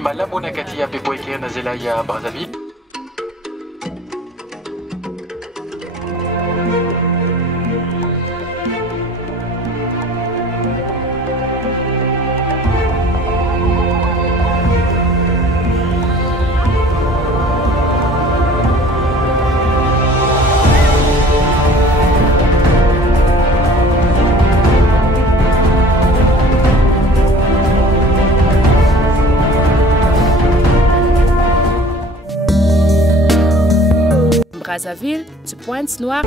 malamu na kati ya pepo eke na zela ya Brazzaville. Brazzaville, du Pointe-Noire.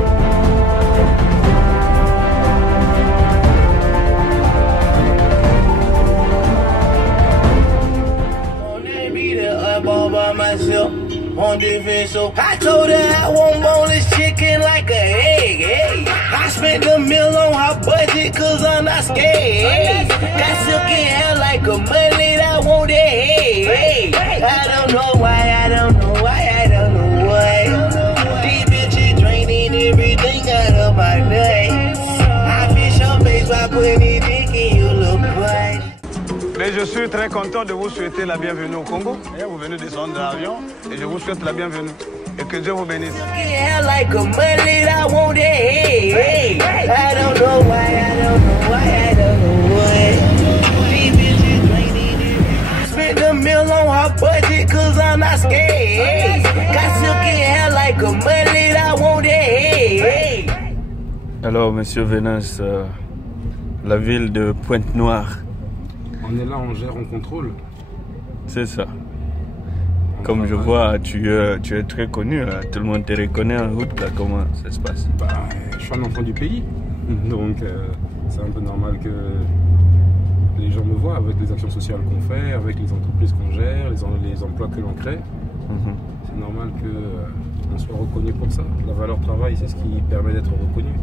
On defense, so I told her I want boneless chicken like a egg. Hey. I spent the meal on her budget cause I'm not scared. Got silky hair like a mullet, I want that head. Hey. I don't know why, I don't know why, I don't know why. These bitches draining everything out of my nuts. I fish your face by putting it dick in you, little boy. Mais je suis très content de vous souhaiter la bienvenue au Congo. Vous venez descendre de l'avion et je vous souhaite la bienvenue. Et que Dieu vous bénisse. Alors, Monsieur Venance, la ville de Pointe-Noire. On est là, on gère, on contrôle. C'est ça. Comme je vois, tu es très connu, là. Tout le monde te reconnaît en route, là. Comment ça se passe? Bah, je suis un enfant du pays, donc c'est un peu normal que les gens me voient avec les actions sociales qu'on fait, avec les entreprises qu'on gère, les emplois que l'on crée. C'est normal qu'on soit reconnu pour ça. La valeur travail, c'est ce qui permet d'être reconnu.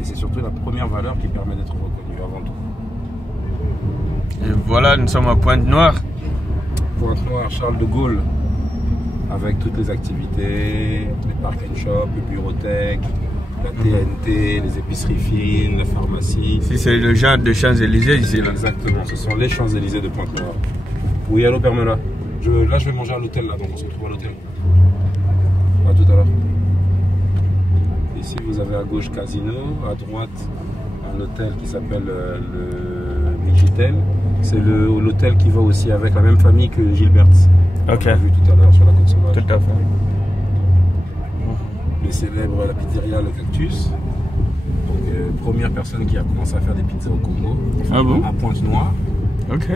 Et c'est surtout la première valeur qui permet d'être reconnu avant tout. Et voilà, nous sommes à Pointe-Noire. Pointe-Noire, Charles de Gaulle, avec toutes les activités, les park and shop, le bureauthèque, la TNT, les épiceries fines, la pharmacie. Si c'est le genre de Champs-Élysées ici, là. Exactement, ce sont les Champs-Élysées de Pointe-Noire. Oui, allô Permela. Là, je vais manger à l'hôtel, là, donc on se retrouve à l'hôtel. À tout à l'heure. Ici, vous avez à gauche Casino, à droite un hôtel qui s'appelle le Migitel. C'est l'hôtel qui va aussi avec la même famille que Gilbert's. Ok. On l'a vu tout à l'heure sur la côte sauvage. Tout à fait. Le célèbre, la pizzeria Le Cactus. Donc, première personne qui a commencé à faire des pizzas au Congo. Ah bon? À Pointe-Noire. Ok.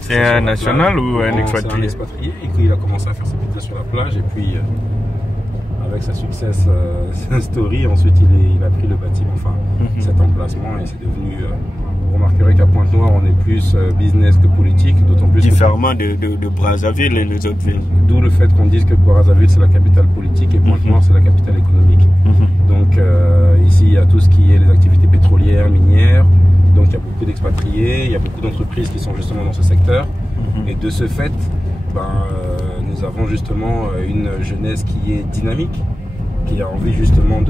C'est un national ou un expatrié? C'est un expatrié et il a commencé à faire ses pizzas sur la plage et puis avec sa success story, ensuite il a pris le bâtiment, enfin cet emplacement et c'est devenu... vous remarquerez qu'à Pointe-Noire on est plus business que politique, d'autant plus... Différemment de Brazzaville et les autres villes. D'où le fait qu'on dise que Brazzaville c'est la capitale politique et Pointe-Noire c'est la capitale économique. Donc ici il y a tout ce qui est les activités pétrolières, minières, donc il y a beaucoup d'expatriés, il y a beaucoup d'entreprises qui sont justement dans ce secteur et de ce fait nous avons justement une jeunesse qui est dynamique, qui a envie justement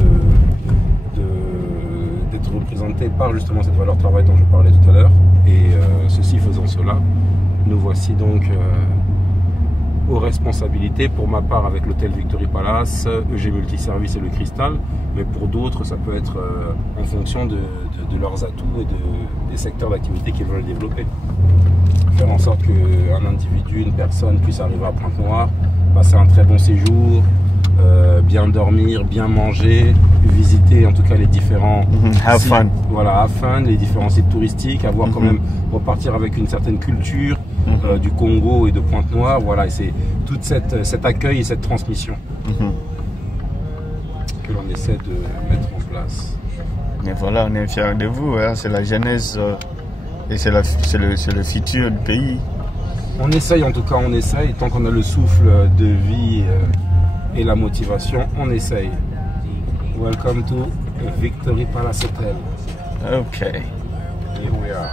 d'être représentée par justement cette valeur travail dont je parlais tout à l'heure. Et ceci faisant cela, nous voici donc aux responsabilités, pour ma part avec l'hôtel Victory Palace, EG Multiservice et le Cristal, mais pour d'autres ça peut être en fonction de leurs atouts et des secteurs d'activité qu'ils veulent développer. Faire en sorte qu'un individu, une personne puisse arriver à Pointe-Noire, passer un très bon séjour, bien dormir, bien manger, visiter en tout cas les différents sites, voilà, have fun, les différents sites touristiques, avoir quand même repartir avec une certaine culture du Congo et de Pointe-Noire, voilà, et c'est tout cet accueil et cette transmission que l'on essaie de mettre en place. Et voilà, on est fiers de vous, hein, c'est la jeunesse et c'est le futur du pays. On essaye en tout cas, on essaye, tant qu'on a le souffle de vie et la motivation, on essaye. Welcome to Victory Palace Hotel. Ok. Here we are.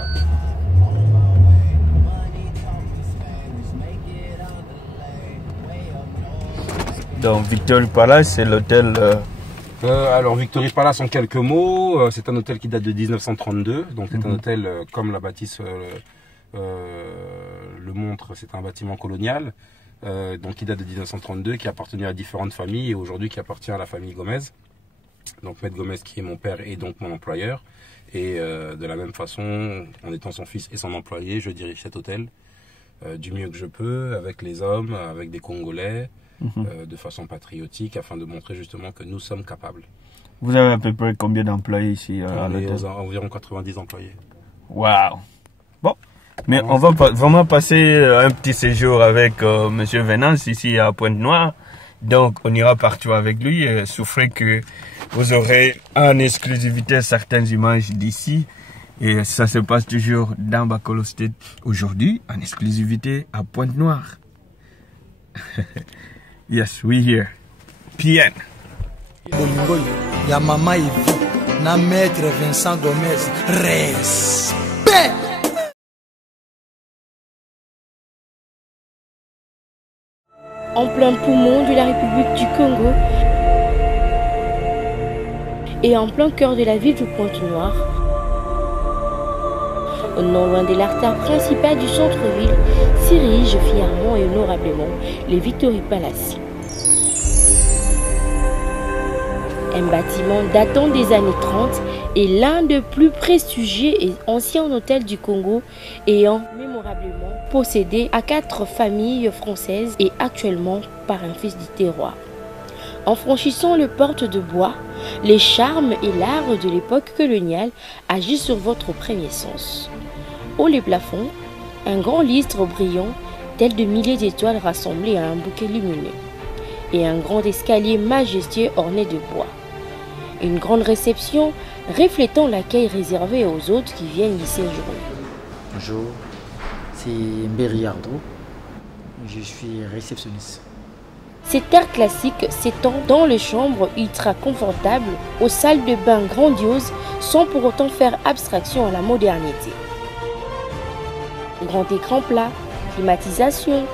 Donc Victory Palace, c'est l'hôtel... Alors Victory Palace en quelques mots, c'est un hôtel qui date de 1932, donc c'est un hôtel comme la bâtisse le montre, c'est un bâtiment colonial, donc qui date de 1932, qui appartenait à différentes familles et aujourd'hui qui appartient à la famille Gomez. Donc Maître Gomez qui est mon père et donc mon employeur. Et de la même façon, en étant son fils et son employé, je dirige cet hôtel du mieux que je peux, avec les hommes, avec des Congolais, de façon patriotique, afin de montrer justement que nous sommes capables. Vous avez à peu près combien d'employés ici à On est l'hôtel? environ 90 employés. Waouh! Bon, mais on va vraiment passer un petit séjour avec Monsieur Venance ici à Pointe-Noire. Donc, on ira partout avec lui. Souffrez que vous aurez en exclusivité certaines images d'ici. Et ça se passe toujours dans Bakolo State aujourd'hui, en exclusivité à Pointe-Noire. Yes, we here. PN. Ya Mama Evi, na Maître Vincent Gomez. Respect! En plein poumon de la République du Congo et en plein cœur de la ville de Pointe-Noire, non loin de l'artère principale du centre-ville, s'érige fièrement et honorablement les Victory Palace. Un bâtiment datant des années 30 est l'un des plus prestigieux et anciens hôtels du Congo, ayant mémorablement possédé à 4 familles françaises et actuellement par un fils du terroir. En franchissant les portes de bois, les charmes et l'art de l'époque coloniale agissent sur votre premier sens. Haut les plafonds, un grand lustre brillant, tel de milliers d'étoiles rassemblées à un bouquet lumineux, et un grand escalier majestueux orné de bois. Une grande réception reflétant l'accueil réservé aux hôtes qui viennent y séjourner. Bonjour, c'est Mberi Ardo, je suis réceptionniste. Cet art classique s'étend dans les chambres ultra confortables, aux salles de bain grandioses, sans pour autant faire abstraction à la modernité. Grand écran plat, climatisation,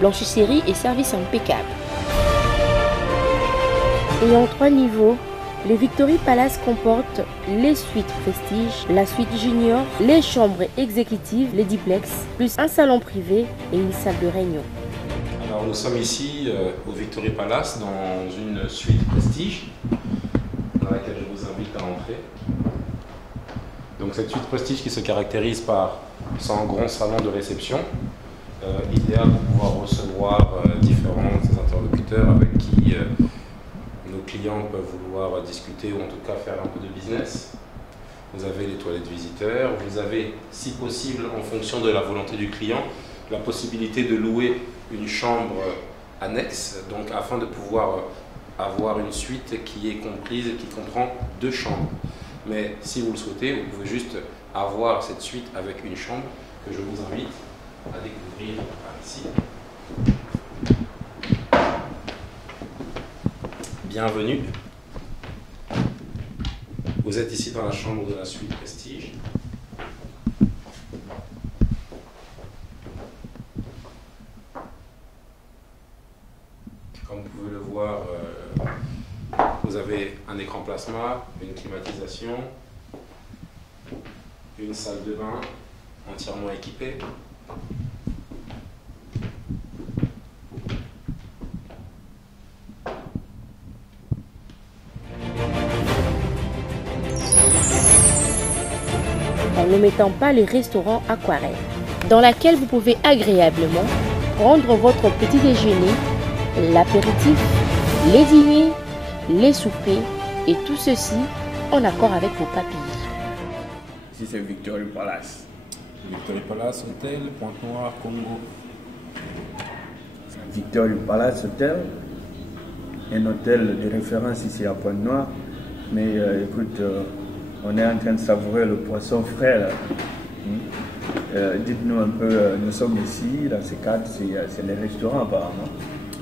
blanchisserie et service impeccable. Et en 3 niveaux, les Victory Palace comportent les suites Prestige, la suite Junior, les chambres exécutives, les duplex, plus un salon privé et une salle de réunion. Alors nous sommes ici au Victory Palace dans une suite Prestige dans laquelle je vous invite à entrer. Donc cette suite Prestige qui se caractérise par son grand salon de réception, idéal pour pouvoir recevoir différents interlocuteurs avec qui nos clients peuvent vouloir discuter ou en tout cas faire un peu de business. Vous avez les toilettes visiteurs, vous avez, si possible, en fonction de la volonté du client, la possibilité de louer une chambre annexe, donc afin de pouvoir avoir une suite qui est comprise et qui comprend 2 chambres. Mais si vous le souhaitez, vous pouvez juste avoir cette suite avec une chambre que je vous invite à découvrir par ici. Bienvenue. Vous êtes ici dans la chambre de la suite Prestige. Comme vous pouvez le voir, vous avez un écran plasma, une climatisation, une salle de bain entièrement équipée. En n'omettant pas les restaurants Aquarelle, dans laquelle vous pouvez agréablement prendre votre petit déjeuner, l'apéritif, les dîners, les soupers et tout ceci en accord avec vos papilles. Ici c'est Victory Palace. Victory Palace Hôtel, Pointe-Noire, Congo. Victory Palace Hotel, un hôtel de référence ici à Pointe-Noire. Mais écoute, on est en train de savourer le poisson frais là. Dites-nous un peu, nous sommes ici, dans ces cadres, c'est les restaurants apparemment.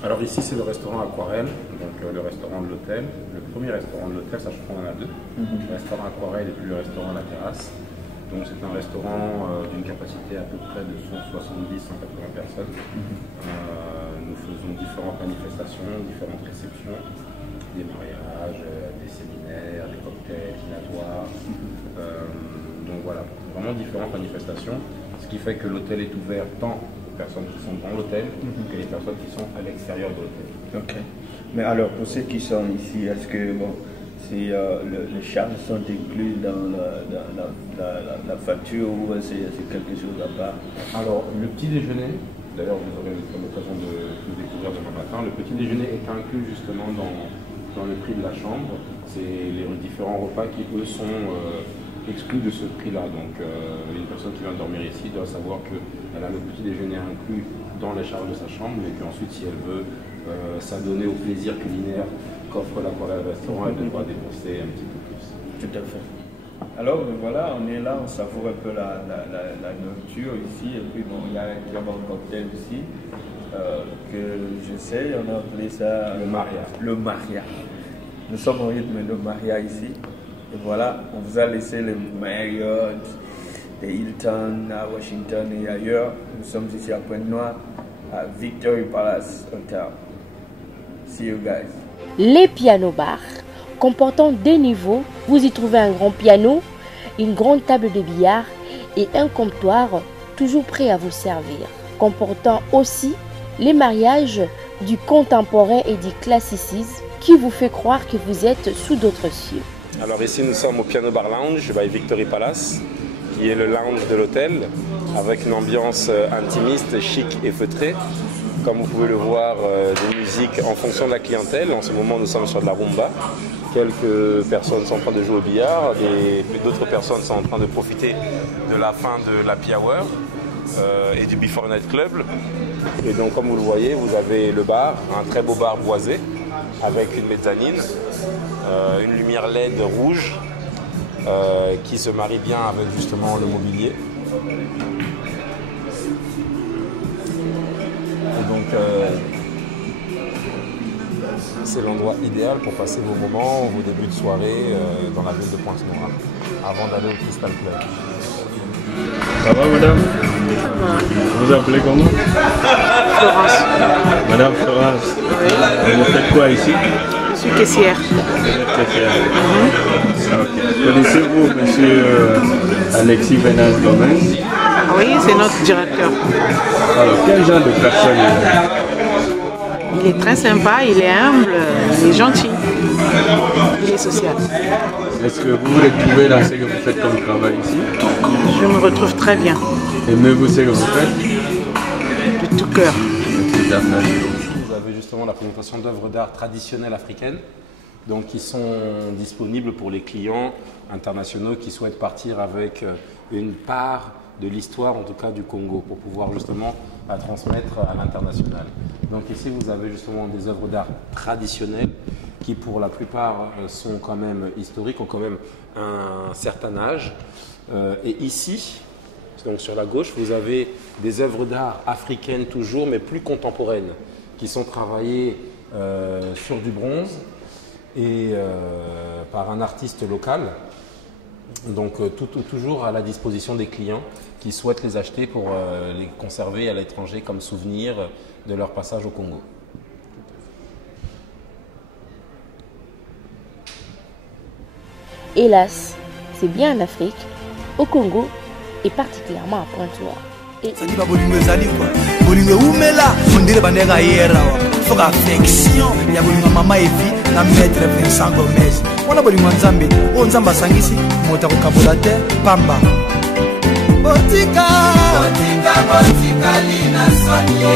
Alors ici c'est le restaurant Aquarelle, donc le restaurant de l'hôtel. Le premier restaurant de l'hôtel, sachant qu'on en a 2. Le restaurant Aquarelle et puis le restaurant La Terrasse. Donc c'est un restaurant d'une capacité à peu près de 170-180 personnes. Nous faisons différentes manifestations, différentes réceptions, des mariages, des séminaires, des cocktails, dînatoires. Donc voilà, vraiment différentes manifestations. Ce qui fait que l'hôtel est ouvert tant aux personnes qui sont dans l'hôtel que les personnes qui sont à l'extérieur de l'hôtel. Ok. Mais alors, pour ceux qui sont ici, est-ce que les charges sont incluses dans la facture ou c'est quelque chose à part? Alors, le petit déjeuner, d'ailleurs vous aurez l'occasion de le découvrir demain matin, le petit déjeuner est inclus justement dans le prix de la chambre. C'est les différents repas qui, eux, sont exclus de ce prix-là. Donc, une personne qui vient dormir ici doit savoir qu'elle a le petit déjeuner inclus dans les charges de sa chambre, mais qu'ensuite, si elle veut s'adonner au plaisir culinaire qu'offre la Corée restaurant, elle devra dépenser un petit peu plus. Tout à fait. Alors voilà, on est là, on savoure un peu la nourriture ici, et puis bon, il y a un cocktail aussi que je sais, on a appelé ça le Maria. Le Maria. Nous sommes au rythme de Maria ici. Et voilà, on vous a laissé les Marriott, les Hilton à Washington et ailleurs. Nous sommes ici à Pointe-Noire, à Victory Palace Hotel. See you guys. Les pianos bars, comportant 2 niveaux, vous y trouvez un grand piano, une grande table de billard et un comptoir toujours prêt à vous servir. Comportant aussi les mariages du contemporain et du classicisme qui vous fait croire que vous êtes sous d'autres cieux. Alors ici nous sommes au Piano Bar Lounge by Victory Palace, qui est le lounge de l'hôtel, avec une ambiance intimiste, chic et feutrée. Comme vous pouvez le voir, des musiques en fonction de la clientèle. En ce moment nous sommes sur de la rumba. Quelques personnes sont en train de jouer au billard et d'autres personnes sont en train de profiter de la fin de l'happy hour et du Before Night Club. Et donc comme vous le voyez, vous avez le bar, un très beau bar boisé avec une mezzanine, une lumière LED rouge qui se marie bien avec justement le mobilier. Et donc c'est l'endroit idéal pour passer vos moments, vos débuts de soirée dans la ville de Pointe-Noire avant d'aller au Crystal Club. Ça va madame? Vous vous appelez comment? Florence. Madame Florence. Oui. Vous faites quoi ici? Je suis caissière. Vous êtes caissière. Okay. Connaissez-vous monsieur Alexis Venance Gomez? Oui, c'est notre directeur. Alors, quel genre de personne il est très sympa, il est humble, il est gentil, il est social. Est-ce que vous vous retrouvez dans ce que vous faites comme travail ici? Je me retrouve très bien. Aimez-vous ce que vous faites? De tout cœur. Tout à fait. Vous avez justement la présentation d'œuvres d'art traditionnelles africaines, donc qui sont disponibles pour les clients internationaux qui souhaitent partir avec une part de l'histoire, en tout cas du Congo, pour pouvoir justement la transmettre à l'international. Donc ici, vous avez justement des œuvres d'art traditionnelles qui, pour la plupart, sont quand même historiques, ont quand même un certain âge. Et ici, donc sur la gauche, vous avez des œuvres d'art africaines toujours, mais plus contemporaines, qui sont travaillées sur du bronze et par un artiste local. Donc toujours à la disposition des clients qui souhaitent les acheter pour les conserver à l'étranger comme souvenir de leur passage au Congo. Hélas, c'est bien en Afrique, au Congo et particulièrement à Pointe-Noire. Et... affection ya bolingo mama Evi na maître Vincent Gomez wana bolingo nzambe o nzamba sangisi mota kokabola te pamba botika botika botika lina sonye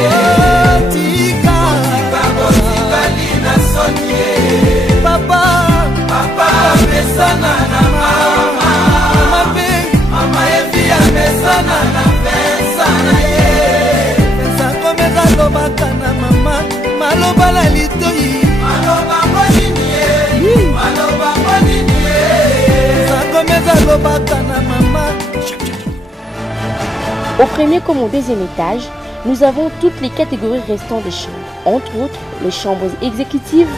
botika botika botika lina sonye papa papa mesana na mama mama Evi mesana na Vincent ye Vincent Gomez alobaka na mama maloba la litoi maloba bonini maloba bonini Gomez alobaka na mama. Au premier comme au deuxième étage, nous avons toutes les catégories restantes des chambres, entre autres les chambres exécutives,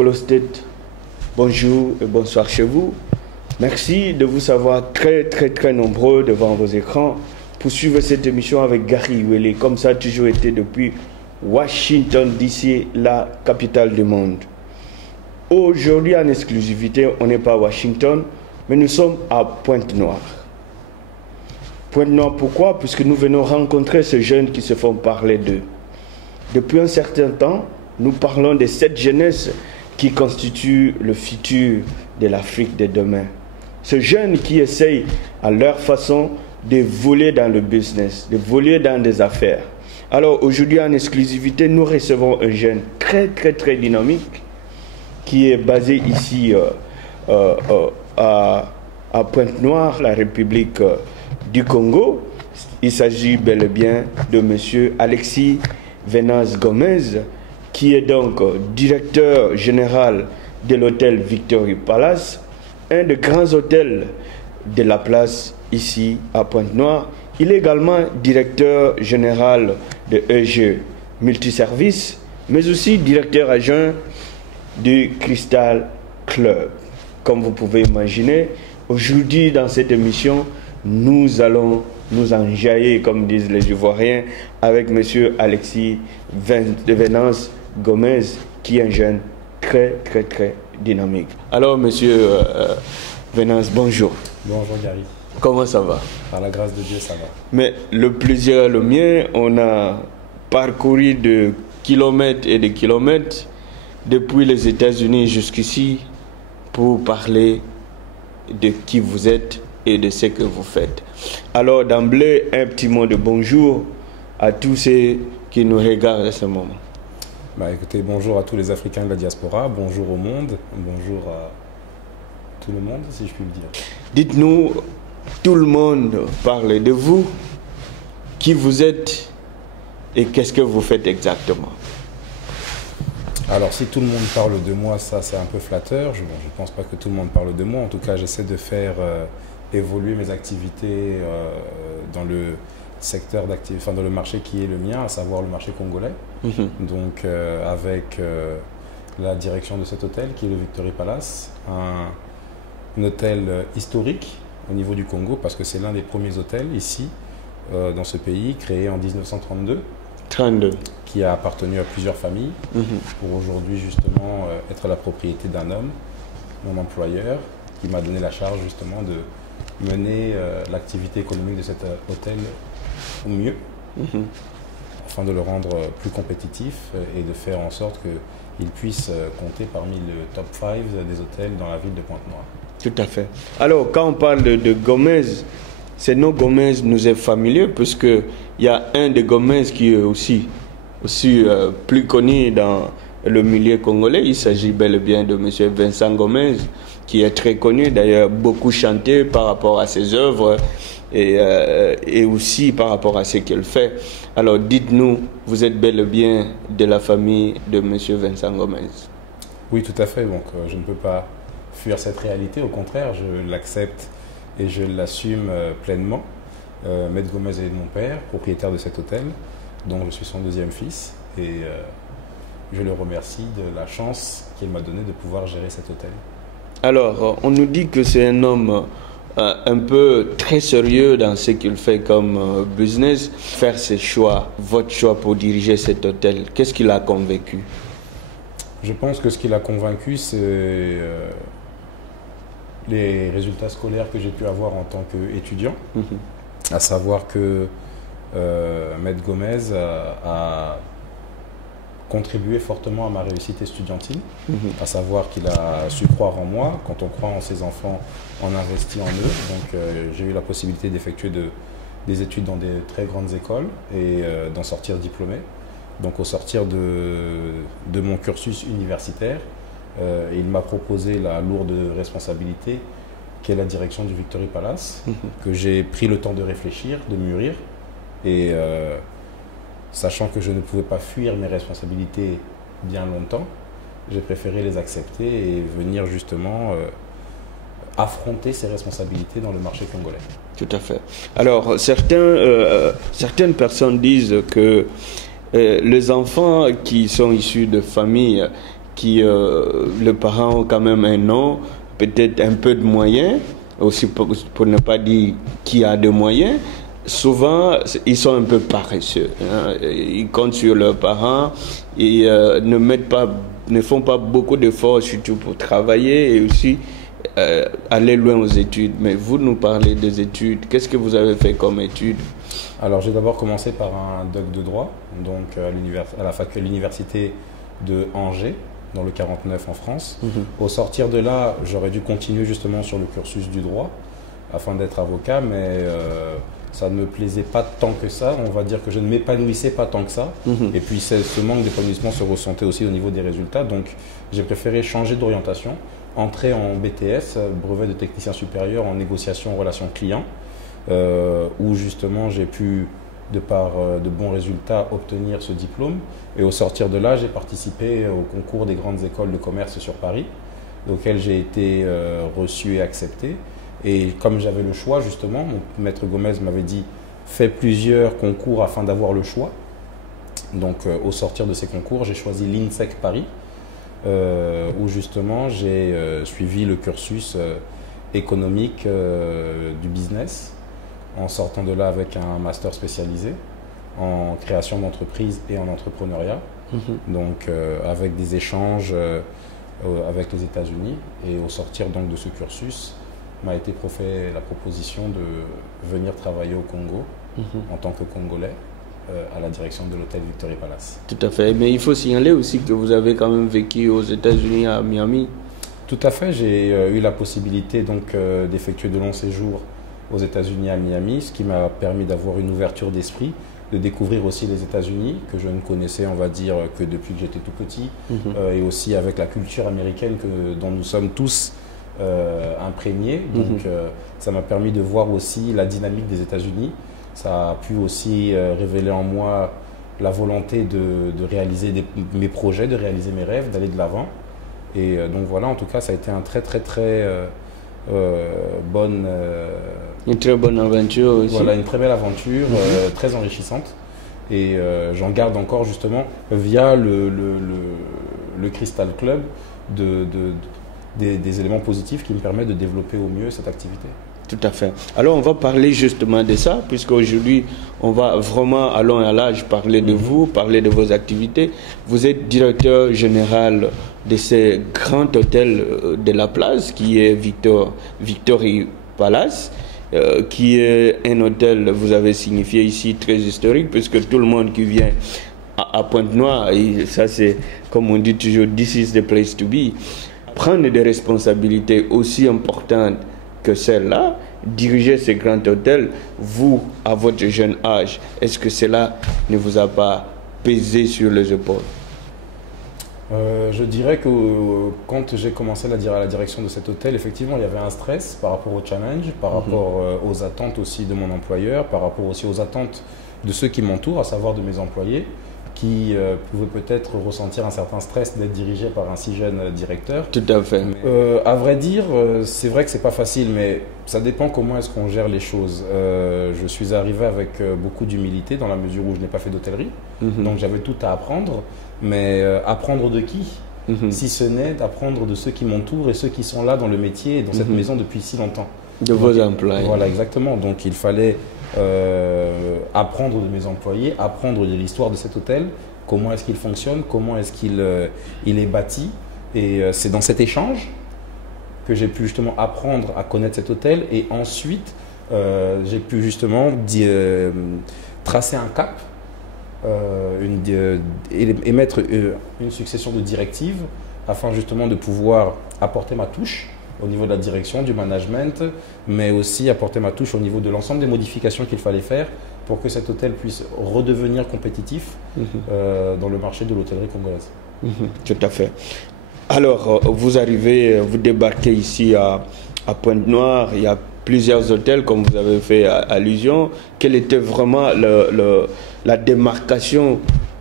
Colo State, bonjour et bonsoir chez vous. Merci de vous savoir très nombreux devant vos écrans pour suivre cette émission avec Gary Iwele, comme ça a toujours été depuis Washington DC, la capitale du monde. Aujourd'hui en exclusivité, on n'est pas à Washington, mais nous sommes à Pointe-Noire. Pointe-Noire, pourquoi? Puisque nous venons rencontrer ces jeunes qui se font parler d'eux. Depuis un certain temps, nous parlons de cette jeunesse qui constitue le futur de l'Afrique de demain. Ces jeunes qui essayent à leur façon de voler dans le business, de voler dans des affaires. Alors aujourd'hui en exclusivité, nous recevons un jeune très dynamique qui est basé ici à Pointe-Noire, la République du Congo. Il s'agit bel et bien de M. Alexis Venance Gomez, qui est donc directeur général de l'hôtel Victory Palace, un des grands hôtels de la place ici à Pointe-Noire. Il est également directeur général de EG Multiservice, mais aussi directeur adjoint du Crystal Club. Comme vous pouvez imaginer, aujourd'hui dans cette émission, nous allons nous enjailler, comme disent les Ivoiriens, avec M. Alexis Venance Gomez, qui est un jeune très dynamique. Alors, M. Venance, bonjour. Bonjour Gary. Comment ça va? Par la grâce de Dieu, ça va. Mais le plaisir est le mien. On a parcouru de kilomètres et de kilomètres depuis les États-Unis jusqu'ici pour parler de qui vous êtes et de ce que vous faites. Alors d'emblée, un petit mot de bonjour à tous ceux qui nous regardent à ce moment. Écoutez, bonjour à tous les Africains de la diaspora, bonjour au monde, bonjour à tout le monde, si je puis le dire. Dites-nous, tout le monde parle de vous, qui vous êtes et qu'est-ce que vous faites exactement? Alors si tout le monde parle de moi, ça c'est un peu flatteur. Je ne pense pas que tout le monde parle de moi. En tout cas, j'essaie de faire évoluer mes activités dans le secteur d'activité, enfin dans le marché qui est le mien, à savoir le marché congolais. Donc avec la direction de cet hôtel qui est le Victory Palace, un hôtel historique au niveau du Congo parce que c'est l'un des premiers hôtels ici dans ce pays, créé en 1932. Qui a appartenu à plusieurs familles pour aujourd'hui justement être la propriété d'un homme, mon employeur, qui m'a donné la charge justement de mener l'activité économique de cet hôtel au mieux, afin de le rendre plus compétitif et de faire en sorte qu'il puisse compter parmi le top 5 des hôtels dans la ville de Pointe-Noire. Tout à fait. Alors quand on parle de Gomez, ce nom Gomez nous est familier puisqu'il y a un de Gomez qui est aussi plus connu dans le milieu congolais. Il s'agit bel et bien de M. Vincent Gomez, qui est très connu, d'ailleurs beaucoup chanté par rapport à ses œuvres et aussi par rapport à ce qu'il fait. Alors dites-nous, vous êtes bel et bien de la famille de M. Vincent Gomez? Oui, tout à fait. Donc je ne peux pas fuir cette réalité, au contraire, je l'accepte et je l'assume pleinement. Maître Gomez est mon père, propriétaire de cet hôtel, dont je suis son deuxième fils, et je le remercie de la chance qu'il m'a donnée de pouvoir gérer cet hôtel. Alors, on nous dit que c'est un homme un peu très sérieux dans ce qu'il fait comme business. Faire ses choix, votre choix pour diriger cet hôtel, qu'est-ce qui l'a convaincu? Je pense que ce qui l'a convaincu, c'est les résultats scolaires que j'ai pu avoir en tant qu'étudiant, à savoir que Maître Gomez a contribué fortement à ma réussite estudiantine, à savoir qu'il a su croire en moi. Quand on croit en ses enfants, on investit en eux. Donc j'ai eu la possibilité d'effectuer des études dans des très grandes écoles et d'en sortir diplômé. Donc au sortir de mon cursus universitaire, il m'a proposé la lourde responsabilité qu'est la direction du Victory Palace, que j'ai pris le temps de réfléchir, de mûrir, et sachant que je ne pouvais pas fuir mes responsabilités bien longtemps, j'ai préféré les accepter et venir justement affronter ces responsabilités dans le marché congolais. Tout à fait. Alors certaines personnes disent que les enfants qui sont issus de familles qui, les parents ont quand même un nom, peut-être un peu de moyens, aussi pour ne pas dire qui a de moyens. Souvent, ils sont un peu paresseux. Hein. Ils comptent sur leurs parents et ne font pas beaucoup d'efforts, surtout pour travailler et aussi aller loin aux études. Mais vous nous parlez des études. Qu'est-ce que vous avez fait comme études? Alors, j'ai d'abord commencé par un doc de droit, donc à l'université de Angers, dans le 49 en France. Au sortir de là, j'aurais dû continuer justement sur le cursus du droit afin d'être avocat, mais ça ne me plaisait pas tant que ça. On va dire que je ne m'épanouissais pas tant que ça. Et puis ce manque d'épanouissement se ressentait aussi au niveau des résultats. Donc j'ai préféré changer d'orientation, entrer en BTS, brevet de technicien supérieur en négociation en relations clients, où justement j'ai pu, de par de bons résultats, obtenir ce diplôme. Et au sortir de là, j'ai participé au concours des grandes écoles de commerce sur Paris, auquel j'ai été reçu et accepté. Et comme j'avais le choix, justement, mon maître Gomez m'avait dit « fais plusieurs concours afin d'avoir le choix ». Donc au sortir de ces concours, j'ai choisi l'INSEC Paris, où justement j'ai suivi le cursus économique du business, en sortant de là avec un master spécialisé en création d'entreprise et en entrepreneuriat, donc avec des échanges avec les États-Unis. Et au sortir donc de ce cursus, m'a été fait la proposition de venir travailler au Congo en tant que Congolais à la direction de l'hôtel Victory Palace. Tout à fait, mais il faut signaler aussi que vous avez quand même vécu aux États-Unis, à Miami. Tout à fait, j'ai eu la possibilité donc d'effectuer de longs séjours aux États-Unis à Miami, ce qui m'a permis d'avoir une ouverture d'esprit, de découvrir aussi les États-Unis, que je ne connaissais, on va dire, que depuis que j'étais tout petit, et aussi avec la culture américaine dont nous sommes tous imprégné. Donc ça m'a permis de voir aussi la dynamique des États-Unis. Ça a pu aussi révéler en moi la volonté de réaliser mes projets, de réaliser mes rêves, d'aller de l'avant. Et donc voilà, en tout cas, ça a été un très bonne... une très bonne aventure aussi. Voilà, une très belle aventure, très enrichissante. Et j'en garde encore justement via le Crystal Club des éléments positifs qui me permettent de développer au mieux cette activité. Tout à fait. Alors on va parler justement de ça, puisqu'aujourd'hui on va vraiment à long et à large parler de vous, parler de vos activités. Vous êtes directeur général de ce grand hôtel de la place qui est Victory Palace, qui est un hôtel, vous avez signifié ici, très historique, puisque tout le monde qui vient à Pointe-Noire, ça c'est comme on dit toujours, this is the place to be. Prendre des responsabilités aussi importantes que celle-là, diriger ce grand hôtel, vous, à votre jeune âge, est-ce que cela ne vous a pas pesé sur les épaules? Je dirais que quand j'ai commencé à la direction de cet hôtel, effectivement, il y avait un stress par rapport au challenge, par rapport aux attentes aussi de mon employeur, par rapport aussi aux attentes de ceux qui m'entourent, à savoir de mes employés, qui pouvaient peut-être ressentir un certain stress d'être dirigé par un si jeune directeur. Tout à fait. À vrai dire, c'est vrai que c'est pas facile, mais ça dépend comment est-ce qu'on gère les choses. Je suis arrivé avec beaucoup d'humilité dans la mesure où je n'ai pas fait d'hôtellerie, donc j'avais tout à apprendre, mais apprendre de qui? Si ce n'est d'apprendre de ceux qui m'entourent et ceux qui sont là dans le métier et dans cette maison depuis si longtemps. De vos employés. Voilà, exactement. Donc il fallait apprendre de mes employés, apprendre de l'histoire de cet hôtel, comment est-ce qu'il fonctionne, comment est-ce qu'il est bâti. Et c'est dans cet échange que j'ai pu justement apprendre à connaître cet hôtel. Et ensuite, j'ai pu justement tracer un cap, émettre une succession de directives afin justement de pouvoir apporter ma touche au niveau de la direction, du management, mais aussi apporter ma touche au niveau de l'ensemble des modifications qu'il fallait faire pour que cet hôtel puisse redevenir compétitif dans le marché de l'hôtellerie congolaise. Tout à fait. Alors, vous arrivez, vous débarquez ici à Pointe-Noire, il y a plusieurs hôtels, comme vous avez fait allusion. Quelle était vraiment la démarcation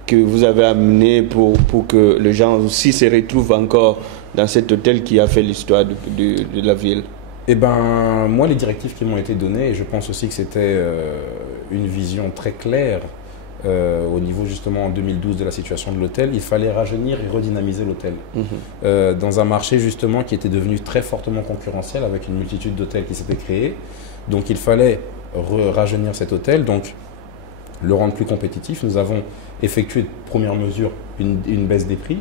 que vous avez amenée pour que les gens aussi se retrouvent encore dans cet hôtel qui a fait l'histoire de la ville? Eh ben, moi, les directives qui m'ont été données, et je pense aussi que c'était une vision très claire au niveau justement en 2012 de la situation de l'hôtel, il fallait rajeunir et redynamiser l'hôtel. Dans un marché justement qui était devenu très fortement concurrentiel avec une multitude d'hôtels qui s'étaient créés. Donc il fallait rajeunir cet hôtel, donc le rendre plus compétitif. Nous avons effectué de première mesure une baisse des prix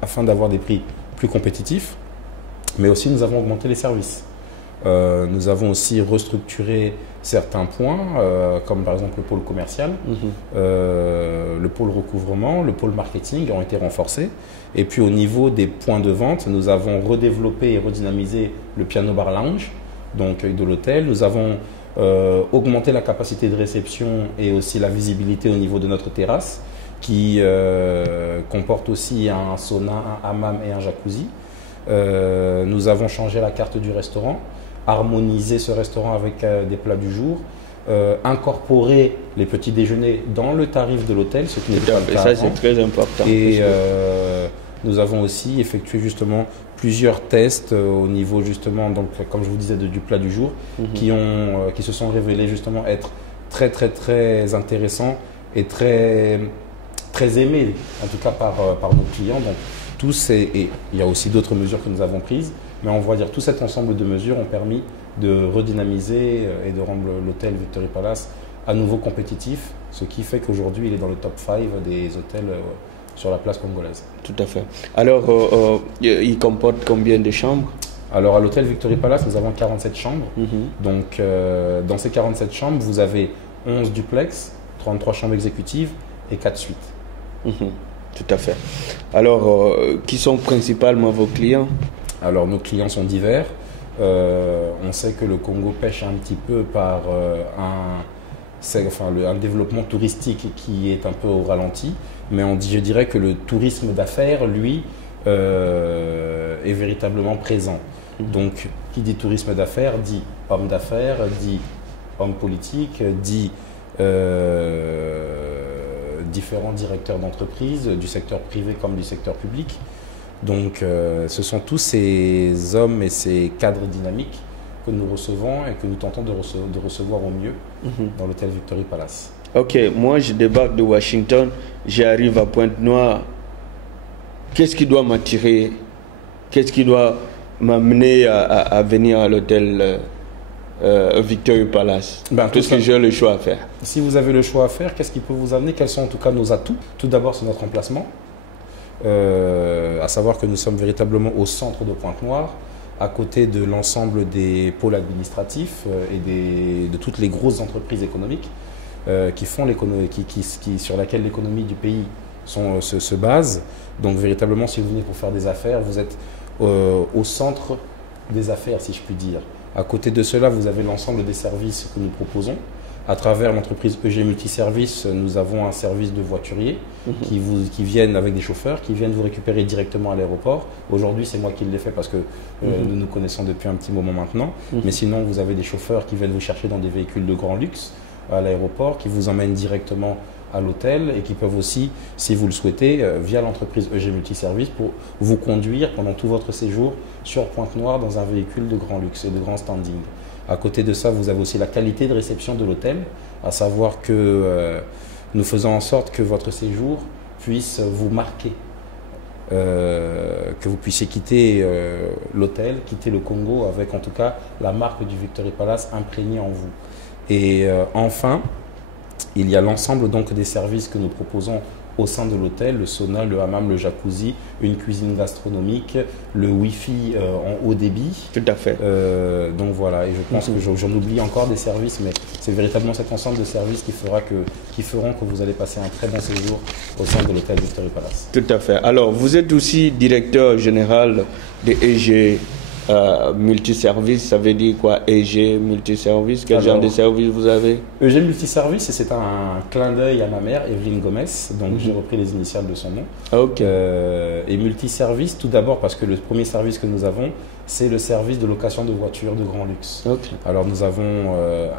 afin d'avoir des prix plus compétitifs, mais aussi nous avons augmenté les services. Nous avons aussi restructuré certains points, comme par exemple le pôle commercial, le pôle recouvrement, le pôle marketing ont été renforcés. Et puis au niveau des points de vente, nous avons redéveloppé et redynamisé le piano bar lounge donc, de l'hôtel. Nous avons augmenté la capacité de réception et aussi la visibilité au niveau de notre terrasse, qui comporte aussi un sauna, un hammam et un jacuzzi. Nous avons changé la carte du restaurant, harmoniser ce restaurant avec des plats du jour, incorporer les petits déjeuners dans le tarif de l'hôtel, ce qui n'est pas le cas ça, c'est très important. Et nous avons aussi effectué justement plusieurs tests au niveau justement, donc, comme je vous disais, du plat du jour, qui se sont révélés justement être très intéressants et très aimés, en tout cas par nos clients. Donc, et il y a aussi d'autres mesures que nous avons prises, mais on va dire tout cet ensemble de mesures ont permis de redynamiser et de rendre l'hôtel Victory Palace à nouveau compétitif, ce qui fait qu'aujourd'hui il est dans le top 5 des hôtels sur la place congolaise. Tout à fait. Alors, il comporte combien de chambres? Alors à l'hôtel Victory Palace, nous avons 47 chambres. Donc dans ces 47 chambres, vous avez 11 duplex, 33 chambres exécutives et 4 suites. Tout à fait. Alors, qui sont principalement vos clients? Alors, nos clients sont divers. On sait que le Congo pêche un petit peu par un développement touristique qui est un peu au ralenti. Mais je dirais que le tourisme d'affaires, lui, est véritablement présent. Donc, qui dit tourisme d'affaires, dit homme d'affaires, dit homme politique, dit différents directeurs d'entreprise, du secteur privé comme du secteur public. Donc ce sont tous ces hommes et ces cadres dynamiques que nous recevons et que nous tentons de recevoir au mieux dans l'hôtel Victory Palace. Ok, moi je débarque de Washington, j'arrive à Pointe-Noire. Qu'est-ce qui doit m'attirer? Qu'est-ce qui doit m'amener à venir à l'hôtel Victory Palace? Qu'est-ce que j'ai le choix à faire? Si vous avez le choix à faire, qu'est-ce qui peut vous amener? Quels sont en tout cas nos atouts? Tout d'abord, c'est notre emplacement. À savoir que nous sommes véritablement au centre de Pointe-Noire, à côté de l'ensemble des pôles administratifs et de toutes les grosses entreprises économiques sur laquelle l'économie du pays se base. Donc véritablement, si vous venez pour faire des affaires, vous êtes au centre des affaires, si je puis dire. À côté de cela, vous avez l'ensemble des services que nous proposons. À travers l'entreprise EG Multiservice, nous avons un service de voituriers qui viennent avec des chauffeurs, qui viennent vous récupérer directement à l'aéroport. Aujourd'hui, c'est moi qui l'ai fait parce que nous nous connaissons depuis un petit moment maintenant. Mais sinon, vous avez des chauffeurs qui viennent vous chercher dans des véhicules de grand luxe à l'aéroport, qui vous emmènent directement à l'hôtel et qui peuvent aussi, si vous le souhaitez, via l'entreprise EG Multiservice, pour vous conduire pendant tout votre séjour sur Pointe-Noire dans un véhicule de grand luxe et de grand standing. À côté de ça, vous avez aussi la qualité de réception de l'hôtel, à savoir que nous faisons en sorte que votre séjour puisse vous marquer, que vous puissiez quitter l'hôtel, quitter le Congo avec en tout cas la marque du Victory Palace imprégnée en vous. Et enfin, il y a l'ensemble donc des services que nous proposons au sein de l'hôtel, le sauna, le hammam, le jacuzzi, une cuisine gastronomique, le Wi-Fi en haut débit. Tout à fait. Donc voilà, et je pense que j'en oublie encore des services, mais c'est véritablement cet ensemble de services qui feront que vous allez passer un très bon séjour au sein de l'hôtel Victory Palace. Tout à fait. Alors, vous êtes aussi directeur général de EG Multiservice, ça veut dire quoi? EG Multiservice, quel genre de service vous avez? EG Multiservice, c'est un clin d'œil à ma mère, Evelyne Gomez, donc j'ai repris les initiales de son nom. Et Multiservice, tout d'abord parce que le premier service que nous avons, c'est le service de location de voitures de grand luxe. Alors nous avons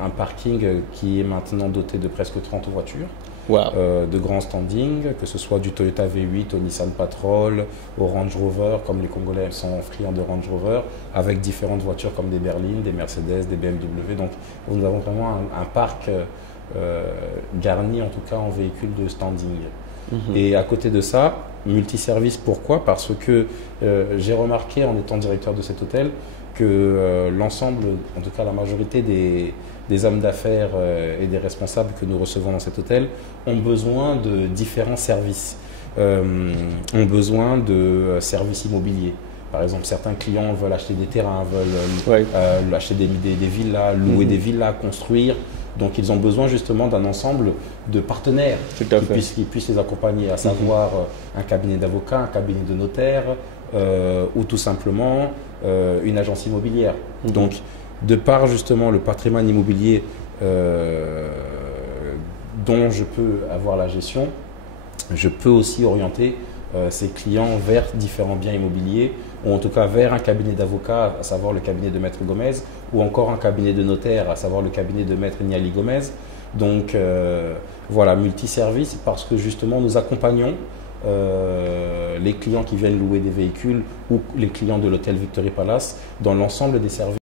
un parking qui est maintenant doté de presque 30 voitures. De grand standing, que ce soit du Toyota V8 au Nissan Patrol, au Range Rover, comme les Congolais sont friands de Range Rover, avec différentes voitures comme des berlines, des Mercedes, des BMW. Donc nous avons vraiment un parc garnis en tout cas en véhicule de standing. Et à côté de ça, multiservice, pourquoi? Parce que j'ai remarqué en étant directeur de cet hôtel que l'ensemble, en tout cas la majorité des hommes d'affaires et des responsables que nous recevons dans cet hôtel ont besoin de différents services, ont besoin de services immobiliers. Par exemple, certains clients veulent acheter des terrains, veulent acheter des villas, louer des villas, construire. Donc, ils ont besoin justement d'un ensemble de partenaires qui puissent les accompagner, à savoir un cabinet d'avocats, un cabinet de notaires ou tout simplement une agence immobilière. Donc, de par justement le patrimoine immobilier dont je peux avoir la gestion, je peux aussi orienter ces clients vers différents biens immobiliers ou en tout cas vers un cabinet d'avocats, à savoir le cabinet de Maître Gomez, ou encore un cabinet de notaire, à savoir le cabinet de Maître Niali Gomez. Donc voilà, multiservice, parce que justement nous accompagnons les clients qui viennent louer des véhicules ou les clients de l'hôtel Victory Palace dans l'ensemble des services.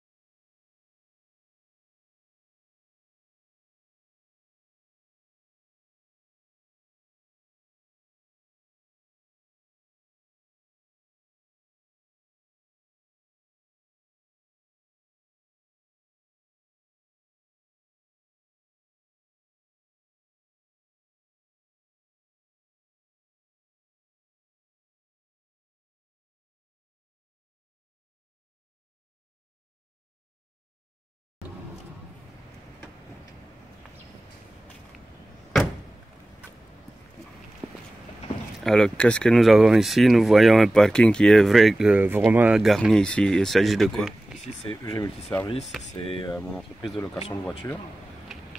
Alors, qu'est-ce que nous avons ici? Nous voyons un parking qui est vraiment garni ici. Il s'agit de quoi? Ici, c'est EG Multiservice. C'est mon entreprise de location de voitures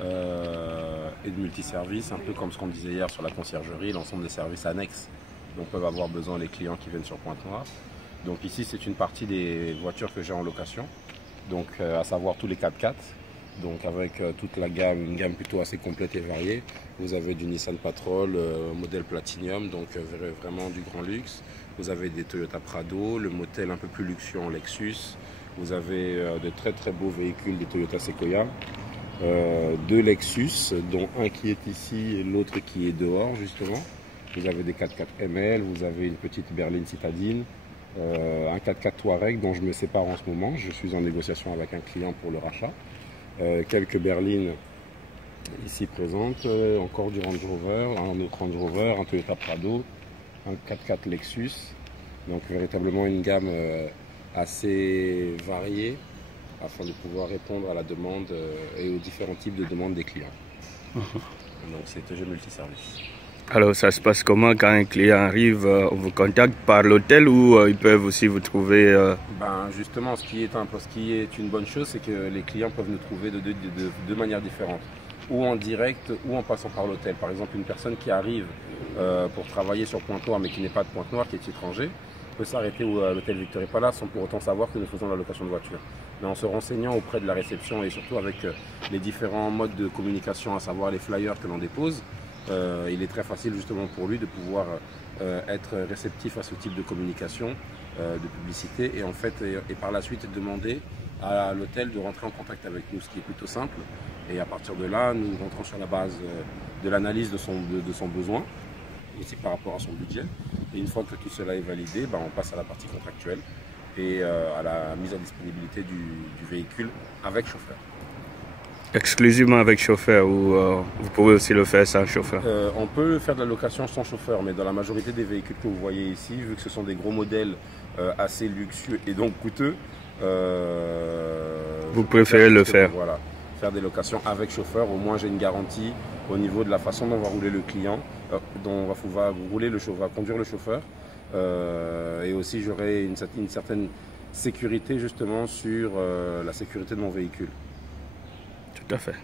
et de multiservice, un peu comme ce qu'on disait hier sur la conciergerie, l'ensemble des services annexes dont peuvent avoir besoin les clients qui viennent sur Pointe-Noire. Donc ici, c'est une partie des voitures que j'ai en location, donc à savoir tous les 4x4. Donc avec toute la gamme, une gamme plutôt assez complète et variée. Vous avez du Nissan Patrol, modèle Platinum, donc vraiment du grand luxe. Vous avez des Toyota Prado, le modèle un peu plus luxueux en Lexus. Vous avez de très très beaux véhicules, des Toyota Sequoia. Deux Lexus, dont un qui est ici et l'autre qui est dehors justement. Vous avez des 4x4 ML, vous avez une petite berline citadine. Un 4x4 Touareg dont je me sépare en ce moment. Je suis en négociation avec un client pour le rachat. Quelques berlines ici présentes, encore du Range Rover, un autre Range Rover, un Toyota Prado, un 4x4 Lexus. Donc véritablement une gamme assez variée afin de pouvoir répondre à la demande et aux différents types de demandes des clients. Donc c'est EG Multiservice. Alors ça se passe comment quand un client arrive, on vous contacte par l'hôtel ou ils peuvent aussi vous trouver Justement, ce qui est une bonne chose, c'est que les clients peuvent nous trouver de deux manières différentes. Ou en direct ou en passant par l'hôtel. Par exemple, une personne qui arrive pour travailler sur Pointe-Noire mais qui n'est pas de Pointe-Noire, qui est étranger, peut s'arrêter à l'hôtel Victory Palace sans pour autant savoir que nous faisons la location de voiture. Mais en se renseignant auprès de la réception et surtout avec les différents modes de communication, à savoir les flyers que l'on dépose, il est très facile justement pour lui de pouvoir être réceptif à ce type de communication, de publicité et en fait et par la suite demander à l'hôtel de rentrer en contact avec nous, ce qui est plutôt simple. Et à partir de là, nous rentrons sur la base de l'analyse de son besoin, aussi par rapport à son budget. Et une fois que tout cela est validé, on passe à la partie contractuelle et à la mise en disponibilité du véhicule avec chauffeur. Exclusivement avec chauffeur ou vous pouvez aussi le faire sans chauffeur? On peut faire de la location sans chauffeur, mais dans la majorité des véhicules que vous voyez ici, vu que ce sont des gros modèles assez luxueux et donc coûteux, vous préférez le faire? Voilà, faire des locations avec chauffeur, au moins j'ai une garantie au niveau de la façon dont va rouler le client, dont va rouler le chauffeur, va conduire le chauffeur, et aussi j'aurai une certaine sécurité justement sur la sécurité de mon véhicule. Tout à fait.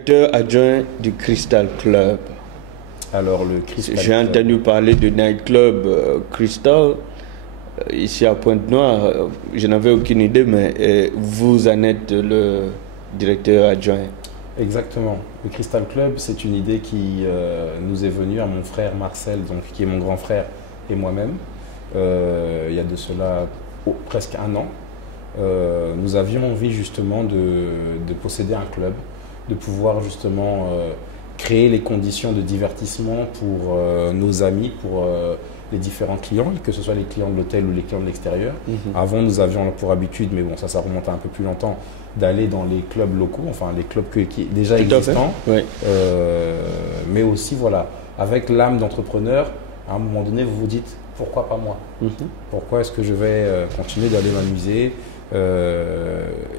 directeur adjoint du Crystal Club. Alors, le Crystal J'ai entendu parler du Night Club Crystal ici à Pointe-Noire. Je n'avais aucune idée, mais vous en êtes le directeur adjoint. Exactement. Le Crystal Club, c'est une idée qui nous est venue à mon frère Marcel, donc, qui est mon grand frère, et moi-même. Il y a de cela presque un an. Nous avions envie justement de posséder un club, de pouvoir justement créer les conditions de divertissement pour nos amis, pour les différents clients, que ce soit les clients de l'hôtel ou les clients de l'extérieur. Avant, nous avions pour habitude, mais bon, ça remonte à un peu plus longtemps, d'aller dans les clubs locaux, enfin les clubs qui déjà existants, oui. Mais aussi, voilà, avec l'âme d'entrepreneur, à un moment donné, vous vous dites, pourquoi pas moi? Pourquoi est-ce que je vais continuer d'aller m'amuser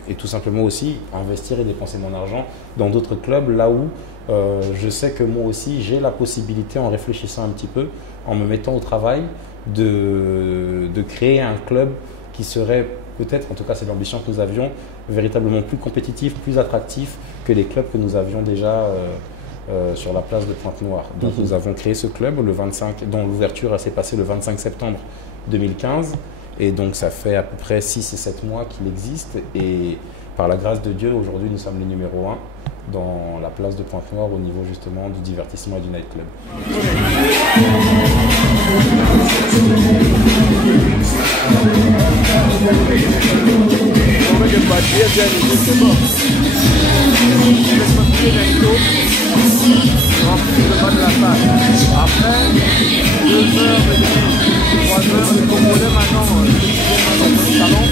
et tout simplement aussi investir et dépenser mon argent dans d'autres clubs, là où je sais que moi aussi, j'ai la possibilité, en réfléchissant un petit peu, en me mettant au travail, de créer un club qui serait peut-être, en tout cas c'est l'ambition que nous avions, véritablement plus compétitif, plus attractif que les clubs que nous avions déjà sur la place de Pointe-Noire. Donc nous avons créé ce club dont l'ouverture s'est passée le 25 septembre 2015. Et donc ça fait à peu près 6 et 7 mois qu'il existe. Et par la grâce de Dieu, aujourd'hui nous sommes les numéro 1 dans la place de Pointe-Noire au niveau justement du divertissement et du nightclub. Après, 2h30, 3h, les Congolais maintenant, dans le salon,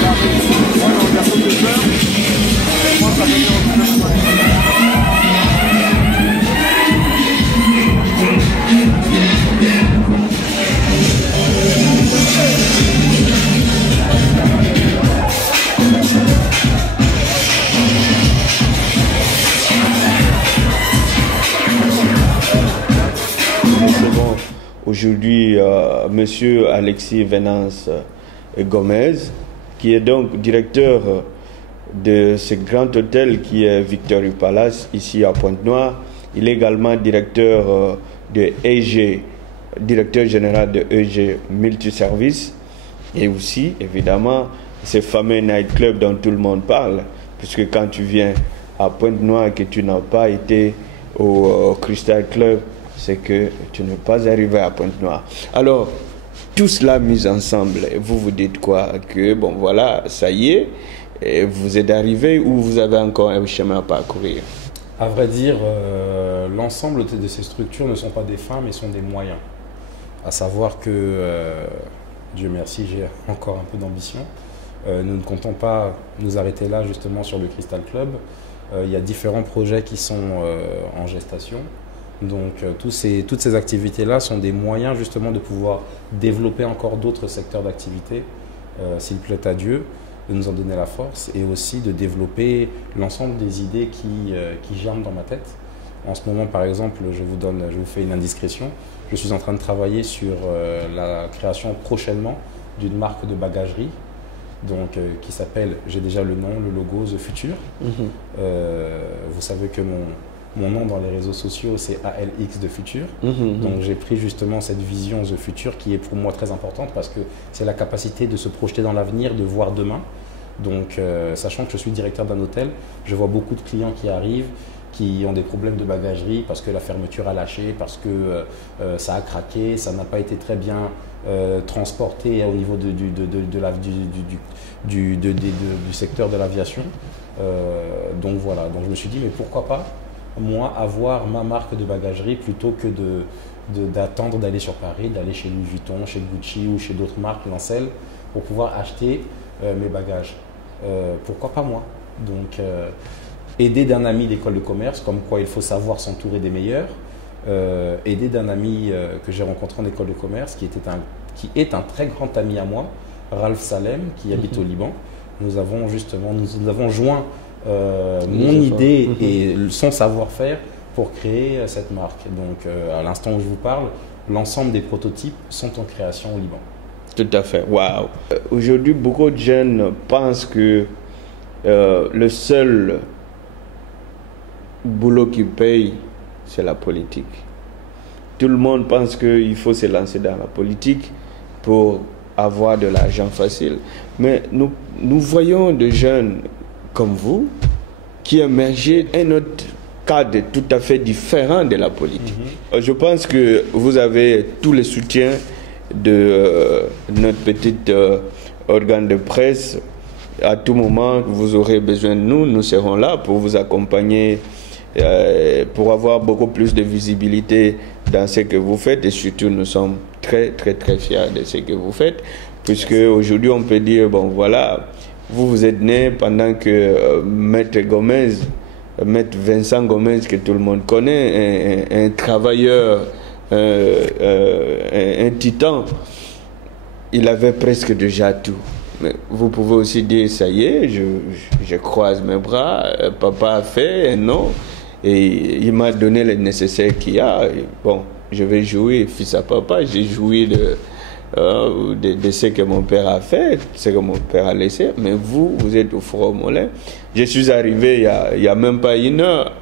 ça arrive, moi on bientôt 2h, moi ça veut dire Aujourd'hui, Monsieur Alexis Venance Gomez, qui est donc directeur de ce grand hôtel qui est Victory Palace, ici à Pointe-Noire. Il est également directeur de EG, directeur général de EG Multiservice, et aussi, évidemment, ce fameux nightclub dont tout le monde parle, puisque quand tu viens à Pointe-Noire et que tu n'as pas été au Crystal Club, c'est que tu n'es pas arrivé à Pointe-Noire. Alors, tout cela mis ensemble, vous vous dites quoi? Que bon, voilà, ça y est, et vous êtes arrivé ou vous avez encore un chemin à parcourir? À vrai dire, l'ensemble de ces structures ne sont pas des fins, mais sont des moyens. À savoir que, Dieu merci, j'ai encore un peu d'ambition. Nous ne comptons pas nous arrêter là, justement, sur le Crystal Club. Il y a différents projets qui sont en gestation. Donc toutes ces activités-là sont des moyens justement de pouvoir développer encore d'autres secteurs d'activité, s'il plaît à Dieu, de nous en donner la force et aussi de développer l'ensemble des idées qui germent dans ma tête. En ce moment, par exemple, je vous fais une indiscrétion, je suis en train de travailler sur la création prochainement d'une marque de bagagerie, donc, qui s'appelle, j'ai déjà le nom, le logo The Future. Vous savez que mon nom dans les réseaux sociaux, c'est ALX The Future. Donc j'ai pris justement cette vision The Future qui est pour moi très importante parce que c'est la capacité de se projeter dans l'avenir, de voir demain. Donc sachant que je suis directeur d'un hôtel, je vois beaucoup de clients qui arrivent, qui ont des problèmes de bagagerie parce que la fermeture a lâché, parce que ça a craqué, ça n'a pas été très bien transporté au niveau du secteur de l'aviation. Donc voilà, donc je me suis dit mais pourquoi pas moi avoir ma marque de bagagerie plutôt que d'attendre d'aller sur Paris, d'aller chez Louis Vuitton, chez Gucci ou chez d'autres marques Lancel pour pouvoir acheter mes bagages. Pourquoi pas moi? Donc aider d'un ami d'école de commerce, comme quoi il faut savoir s'entourer des meilleurs, aider d'un ami que j'ai rencontré en école de commerce qui est un très grand ami à moi, Ralph Salem, qui habite au Liban. Nous avons joint mon idée et son savoir-faire pour créer cette marque. Donc à l'instant où je vous parle, l'ensemble des prototypes sont en création au Liban. Tout à fait, waouh. Aujourd'hui, beaucoup de jeunes pensent que le seul boulot qui paye, c'est la politique. Tout le monde pense qu'il faut se lancer dans la politique pour avoir de l'argent facile. Mais nous voyons des jeunes comme vous qui émergent un autre cadre tout à fait différent de la politique. Je pense que vous avez tout le soutien de notre petite organe de presse. À tout moment que vous aurez besoin de nous, nous serons là pour vous accompagner, pour avoir beaucoup plus de visibilité dans ce que vous faites. Et surtout, nous sommes très, très, très fiers de ce que vous faites. Puisque aujourd'hui, on peut dire, bon voilà, vous êtes né pendant que Maître Gomez, Maître Vincent Gomez, que tout le monde connaît, un travailleur, un titan, il avait presque déjà tout. Mais vous pouvez aussi dire, ça y est, je croise mes bras, papa a fait un non, et il m'a donné le nécessaire qu'il y a. Et bon, je vais jouer, fils à papa, j'ai joui de ce que mon père a fait, ce que mon père a laissé. Mais vous êtes au Four au Moulin. Je suis arrivé il y a même pas une heure,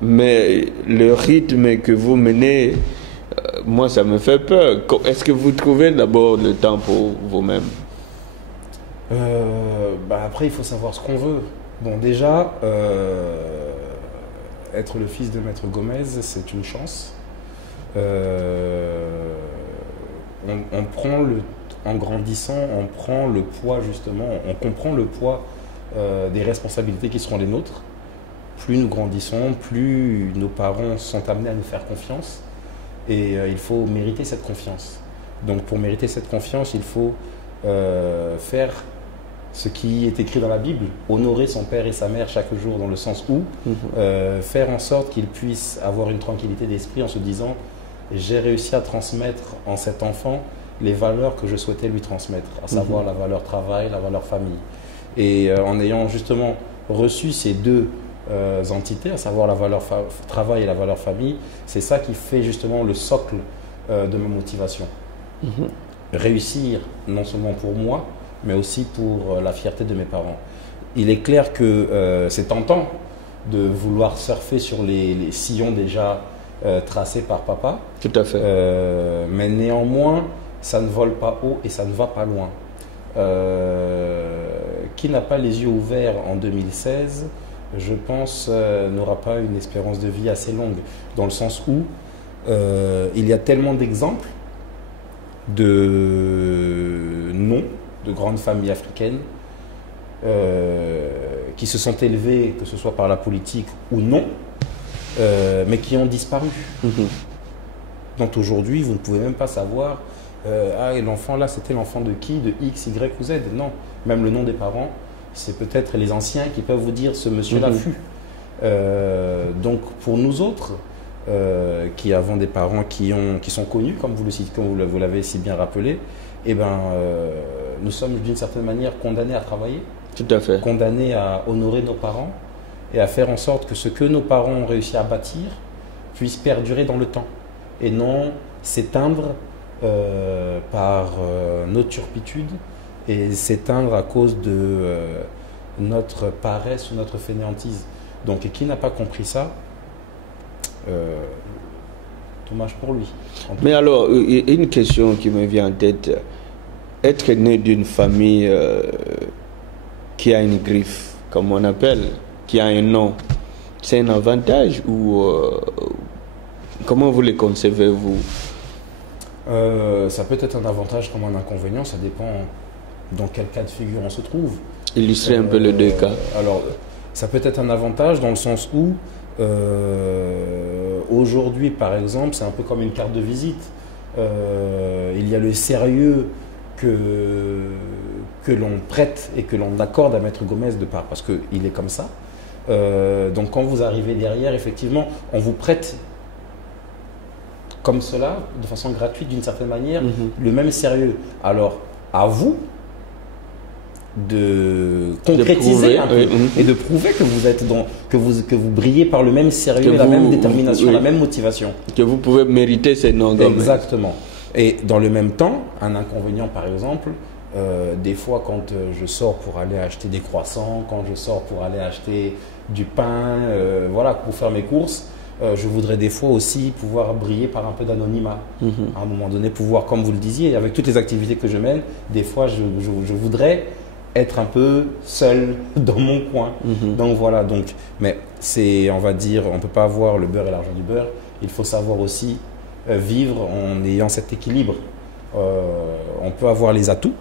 mais le rythme que vous menez, moi ça me fait peur. Est-ce que vous trouvez d'abord le temps pour vous-même? Après, il faut savoir ce qu'on veut. Bon, déjà, être le fils de Maître Gomez, c'est une chance. On prend en grandissant, on prend le poids justement, on comprend le poids des responsabilités qui seront les nôtres. Plus nous grandissons, plus nos parents sont amenés à nous faire confiance. Et il faut mériter cette confiance. Donc pour mériter cette confiance, il faut faire ce qui est écrit dans la Bible, honorer son père et sa mère chaque jour, dans le sens où faire en sorte qu'ils puissent avoir une tranquillité d'esprit en se disant j'ai réussi à transmettre en cet enfant les valeurs que je souhaitais lui transmettre, à savoir la valeur travail, la valeur famille. Et en ayant justement reçu ces deux entités, à savoir la valeur travail et la valeur famille, c'est ça qui fait justement le socle de ma motivation. Réussir non seulement pour moi, mais aussi pour la fierté de mes parents. Il est clair que c'est tentant de vouloir surfer sur les sillons déjà tracés par papa. Tout à fait. Mais néanmoins, ça ne vole pas haut et ça ne va pas loin. Qui n'a pas les yeux ouverts en 2016, je pense, n'aura pas une espérance de vie assez longue, dans le sens où il y a tellement d'exemples de noms de grandes familles africaines qui se sont élevées, que ce soit par la politique ou non, mais qui ont disparu. Donc aujourd'hui, vous ne pouvez même pas savoir l'enfant là, c'était l'enfant de qui, de X, Y ou Z. Non, même le nom des parents, c'est peut-être les anciens qui peuvent vous dire ce monsieur-là fut. Donc pour nous autres, qui avons des parents qui sont connus, comme vous l'avez si bien rappelé, eh ben, nous sommes d'une certaine manière condamnés à travailler. Tout à fait. Condamnés à honorer nos parents et à faire en sorte que ce que nos parents ont réussi à bâtir puisse perdurer dans le temps et non s'éteindre par notre turpitude et s'éteindre à cause de notre paresse ou notre fainéantise. Donc, qui n'a pas compris ça, dommage pour lui. Mais alors, une question qui me vient en tête. Être né d'une famille qui a une griffe, comme on appelle, qui a un nom, c'est un avantage ou comment vous le concevez-vous? Ça peut être un avantage comme un inconvénient, ça dépend dans quel cas de figure on se trouve. Illustrez un peu les deux cas. Alors, ça peut être un avantage dans le sens où aujourd'hui, par exemple, c'est un peu comme une carte de visite. Il y a le sérieux que l'on prête et que l'on accorde à Maître Gomez de part, parce qu'il est comme ça. Donc quand vous arrivez derrière, effectivement, on vous prête comme cela, de façon gratuite d'une certaine manière, le même sérieux. Alors, à vous de concrétiser un peu et de prouver que vous êtes que vous brillez par le même sérieux, la même détermination, la même motivation. Que vous pouvez mériter ces noms. Exactement. Et dans le même temps, un inconvénient par exemple, Des fois, quand je sors pour aller acheter des croissants, quand je sors pour aller acheter du pain, voilà, pour faire mes courses, je voudrais des fois aussi pouvoir briller par un peu d'anonymat. À un moment donné, pouvoir, comme vous le disiez, avec toutes les activités que je mène, des fois, je voudrais être un peu seul dans mon coin. Donc voilà, mais c'est, on va dire, on ne peut pas avoir le beurre et l'argent du beurre. Il faut savoir aussi vivre en ayant cet équilibre. On peut avoir les atouts,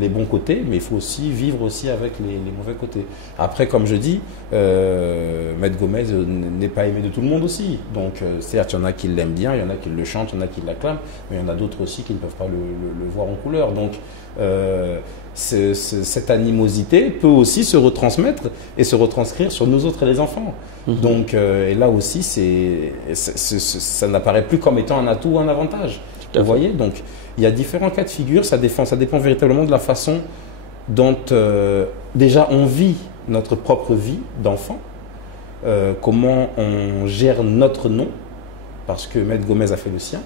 les bons côtés, mais il faut aussi vivre aussi avec les mauvais côtés. Après, comme je dis, Maître Gomez n'est pas aimé de tout le monde aussi. Donc, certes, il y en a qui l'aiment bien, il y en a qui le chantent, il y en a qui l'acclament, mais il y en a d'autres aussi qui ne peuvent pas le voir en couleur. Donc, cette animosité peut aussi se retransmettre et se retranscrire sur nous autres et les enfants. Donc, et là aussi, ça n'apparaît plus comme étant un atout ou un avantage. Vous voyez? Donc, il y a différents cas de figure, ça dépend véritablement de la façon dont déjà on vit notre propre vie d'enfant, comment on gère notre nom, parce que Maître Gomez a fait le sien,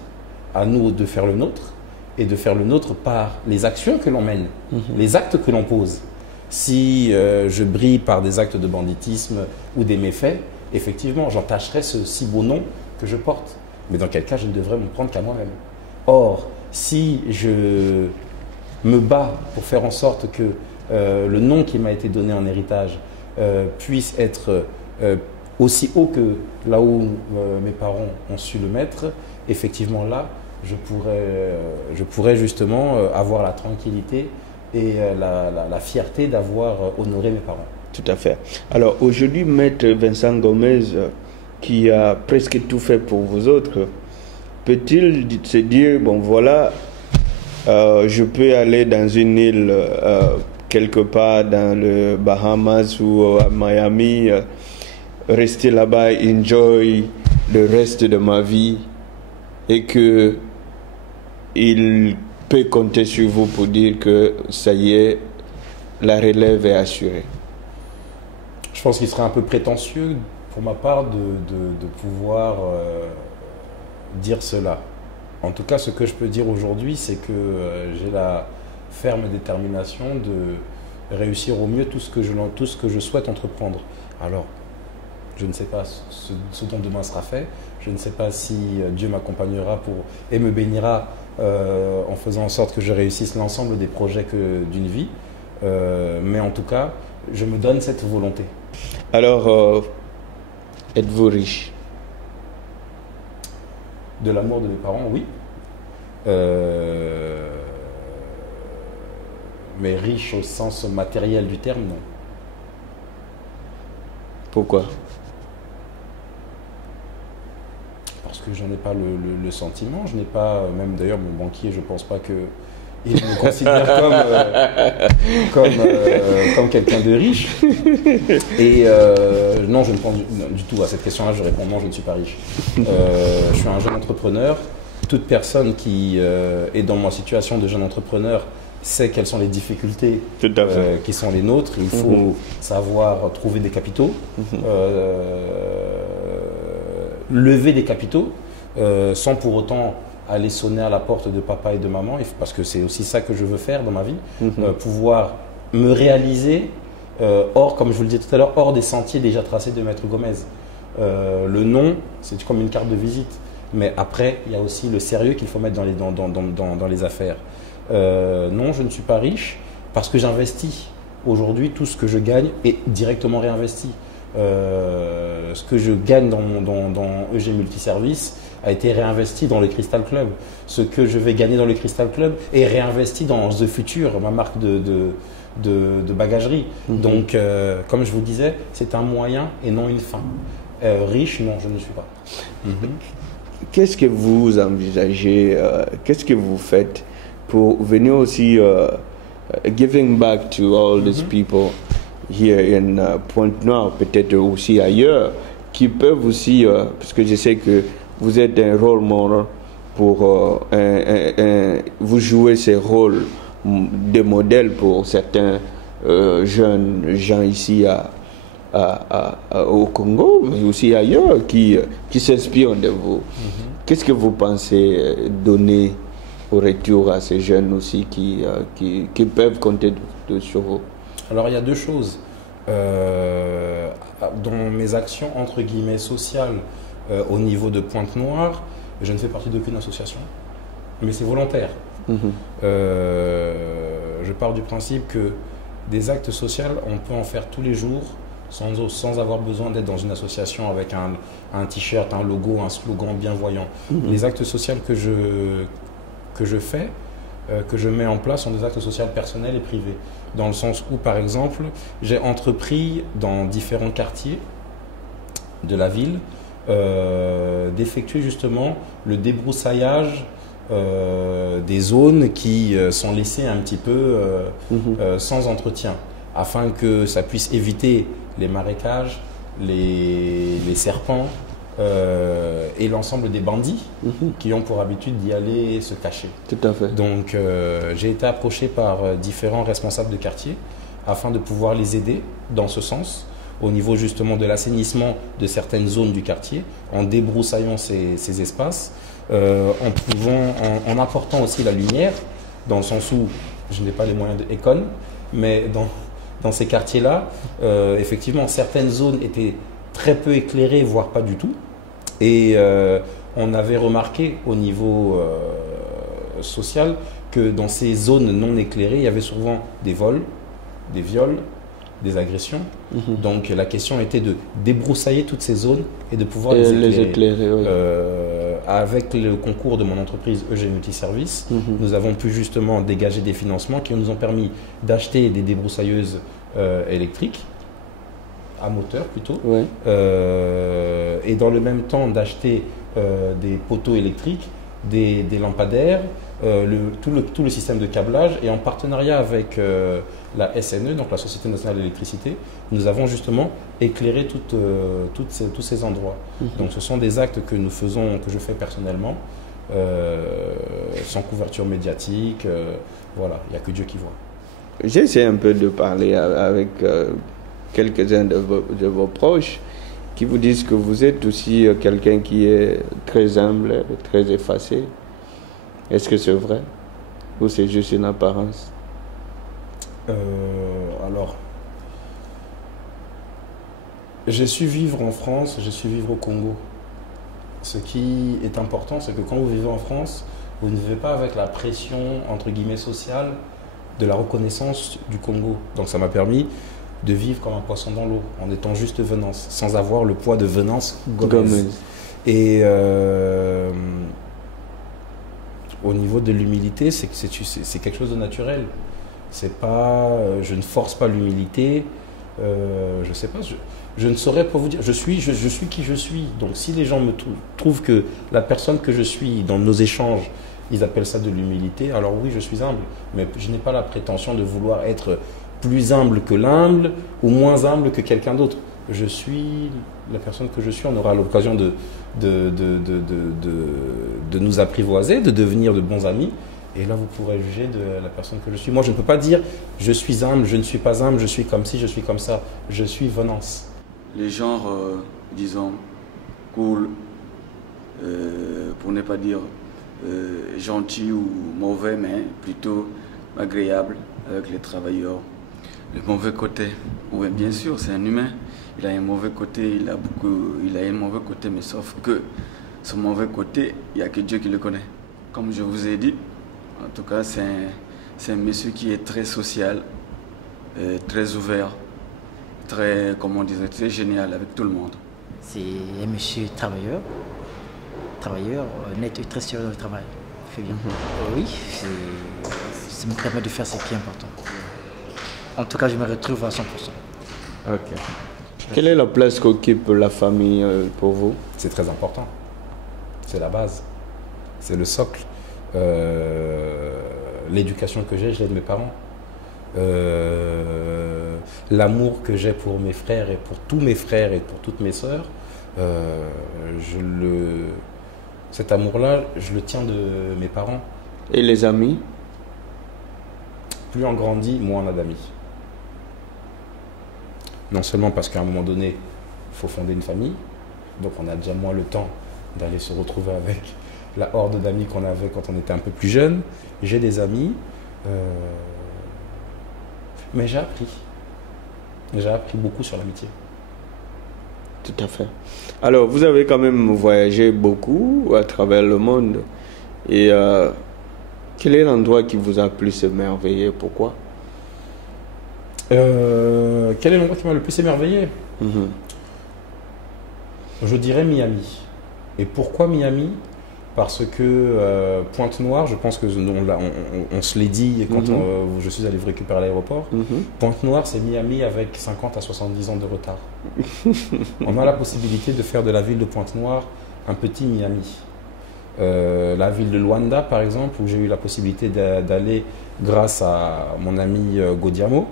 à nous de faire le nôtre, et de faire le nôtre par les actions que l'on mène, les actes que l'on pose. Si je brille par des actes de banditisme ou des méfaits, effectivement, j'entacherai ce si beau nom que je porte. Mais dans quel cas, je ne devrais me prendre qu'à moi-même. Or, si je me bats pour faire en sorte que le nom qui m'a été donné en héritage puisse être aussi haut que là où mes parents ont su le mettre, effectivement là, je pourrais justement avoir la tranquillité et la fierté d'avoir honoré mes parents. Tout à fait. Alors aujourd'hui, Maître Vincent Gomez, qui a presque tout fait pour vous autres, peut-il se dire, bon voilà, je peux aller dans une île quelque part dans le Bahamas ou à Miami, rester là-bas, enjoy le reste de ma vie, et que il peut compter sur vous pour dire que ça y est, la relève est assurée? Je pense qu'il serait un peu prétentieux pour ma part de pouvoir dire cela. En tout cas, ce que je peux dire aujourd'hui, c'est que j'ai la ferme détermination de réussir au mieux tout ce que je souhaite entreprendre. Alors, je ne sais pas ce dont demain sera fait. Je ne sais pas si Dieu m'accompagnera et me bénira en faisant en sorte que je réussisse l'ensemble des projets d'une vie. Mais en tout cas, je me donne cette volonté. Alors, êtes-vous riche? De l'amour de mes parents, oui. Mais riche au sens matériel du terme, non. Pourquoi? Parce que je n'en ai pas le sentiment. Je n'ai pas, même d'ailleurs mon banquier, je ne pense pas qu'il me considère comme quelqu'un de riche. Et non, je ne pense du tout à cette question-là. Je réponds non, je ne suis pas riche. Je suis un jeune entrepreneur. Toute personne qui est dans ma situation de jeune entrepreneur sait quelles sont les difficultés qui sont les nôtres. Il faut savoir trouver des capitaux, lever des capitaux, sans pour autant aller sonner à la porte de papa et de maman, parce que c'est aussi ça que je veux faire dans ma vie, pouvoir me réaliser hors, comme je vous le disais tout à l'heure, hors des sentiers déjà tracés de Maître Gomez. Le nom, c'est comme une carte de visite, mais après, il y a aussi le sérieux qu'il faut mettre dans les affaires. Non, je ne suis pas riche parce que j'investis. Aujourd'hui, tout ce que je gagne est directement réinvesti. Ce que je gagne dans EG Multiservice a été réinvesti dans le Crystal Club. Ce que je vais gagner dans le Crystal Club est réinvesti dans The Future, ma marque de bagagerie. Donc, comme je vous disais, c'est un moyen et non une fin. Riche, non, je ne suis pas. Qu'est-ce que vous envisagez, qu'est-ce que vous faites pour venir aussi giving back to all these people here in Pointe-Noire, peut-être aussi ailleurs, qui peuvent aussi, parce que je sais que vous êtes un rôle model pour, vous jouez ces rôles de modèle pour certains jeunes gens ici au Congo, mais aussi ailleurs, qui s'inspirent de vous. Qu'est-ce que vous pensez donner retour à ces jeunes aussi qui peuvent compter sur vous? Alors il y a deux choses. Dans mes actions entre guillemets sociales au niveau de Pointe-Noire, je ne fais partie d'aucune association, mais c'est volontaire. Je pars du principe que des actes sociaux, on peut en faire tous les jours sans avoir besoin d'être dans une association avec un t-shirt, un logo, un slogan bien voyant. Les actes sociaux que je fais, que je mets en place sont des actes sociaux personnels et privés. Dans le sens où, par exemple, j'ai entrepris dans différents quartiers de la ville d'effectuer justement le débroussaillage des zones qui sont laissées un petit peu sans entretien, afin que ça puisse éviter les marécages, les serpents et l'ensemble des bandits qui ont pour habitude d'y aller se cacher. Tout à fait. Donc j'ai été approché par différents responsables de quartier afin de pouvoir les aider dans ce sens, au niveau justement de l'assainissement de certaines zones du quartier, en débroussaillant ces espaces, en apportant aussi la lumière, dans le sens où je n'ai pas les moyens de Econ, mais dans ces quartiers-là, effectivement, certaines zones étaient très peu éclairées, voire pas du tout. Et on avait remarqué au niveau social que dans ces zones non éclairées, il y avait souvent des vols, des viols, des agressions. Donc la question était de débroussailler toutes ces zones et de pouvoir les éclairer. Oui. Avec le concours de mon entreprise EG Multiservice, nous avons pu justement dégager des financements qui nous ont permis d'acheter des débroussailleuses électriques, à moteur plutôt, et dans le même temps d'acheter des poteaux électriques, des lampadaires, tout le système de câblage, et en partenariat avec la SNE, donc la Société Nationale d'Électricité, nous avons justement éclairé tous ces endroits. Donc ce sont des actes que nous faisons, que je fais personnellement, sans couverture médiatique, voilà, il n'y a que Dieu qui voit. J'ai essayé un peu de parler avec quelques-uns de vos proches qui vous disent que vous êtes aussi quelqu'un qui est très humble, très effacé. Est-ce que c'est vrai ou c'est juste une apparence? Alors, j'ai su vivre en France, j'ai su vivre au Congo. Ce qui est important, c'est que quand vous vivez en France, vous ne vivez pas avec la pression, entre guillemets, sociale de la reconnaissance du Congo. Donc ça m'a permis de vivre comme un poisson dans l'eau, en étant juste Venance, sans avoir le poids de Venance Gomez. Et au niveau de l'humilité, c'est quelque chose de naturel. C'est pas, je ne force pas l'humilité. Je sais pas, je ne saurais pas vous dire. Je suis qui je suis. Donc si les gens me trouvent que la personne que je suis dans nos échanges, ils appellent ça de l'humilité, alors oui, je suis humble. Mais je n'ai pas la prétention de vouloir être plus humble que l'humble ou moins humble que quelqu'un d'autre. Je suis la personne que je suis. On aura l'occasion de nous apprivoiser, de devenir de bons amis. Et là, vous pourrez juger de la personne que je suis. Moi, je ne peux pas dire je suis humble, je ne suis pas humble, je suis comme ci, je suis comme ça. Je suis Venance. Les genres, disons, cool, pour ne pas dire gentil ou mauvais, mais plutôt agréable avec les travailleurs. Le mauvais côté, oui, bien sûr, c'est un humain. Il a un mauvais côté, il a un mauvais côté, mais sauf que son mauvais côté, il n'y a que Dieu qui le connaît. Comme je vous ai dit, en tout cas, c'est un monsieur qui est très social, très ouvert, très, comment on disait, très génial avec tout le monde. C'est un monsieur travailleur, net et très sérieux dans le travail. Il fait bien. Oui, ça me permet de faire ce qui est important. En tout cas, je me retrouve à 100%. Ok. Quelle est la place qu'occupe la famille pour vous? C'est très important. C'est la base. C'est le socle. L'éducation que j'ai, je l'ai de mes parents. L'amour que j'ai pour mes frères et pour tous mes frères et pour toutes mes sœurs, cet amour-là, je le tiens de mes parents. Et les amis? Plus on grandit, moins on a d'amis. Non seulement parce qu'à un moment donné, il faut fonder une famille, donc on a déjà moins le temps d'aller se retrouver avec la horde d'amis qu'on avait quand on était un peu plus jeune. J'ai des amis, mais j'ai appris. J'ai appris beaucoup sur l'amitié. Tout à fait. Alors, vous avez quand même voyagé beaucoup à travers le monde. Et quel est l'endroit qui vous a plus émerveillé? Pourquoi? Quel est l'endroit qui m'a le plus émerveillé? Je dirais Miami. Et pourquoi Miami? Parce que Pointe-Noire, je pense que on se l'est dit quand je suis allé vous récupérer à l'aéroport. Pointe-Noire, c'est Miami avec 50 à 70 ans de retard. On a la possibilité de faire de la ville de Pointe-Noire un petit Miami. La ville de Luanda, par exemple, où j'ai eu la possibilité d'aller grâce à mon ami Godiamo.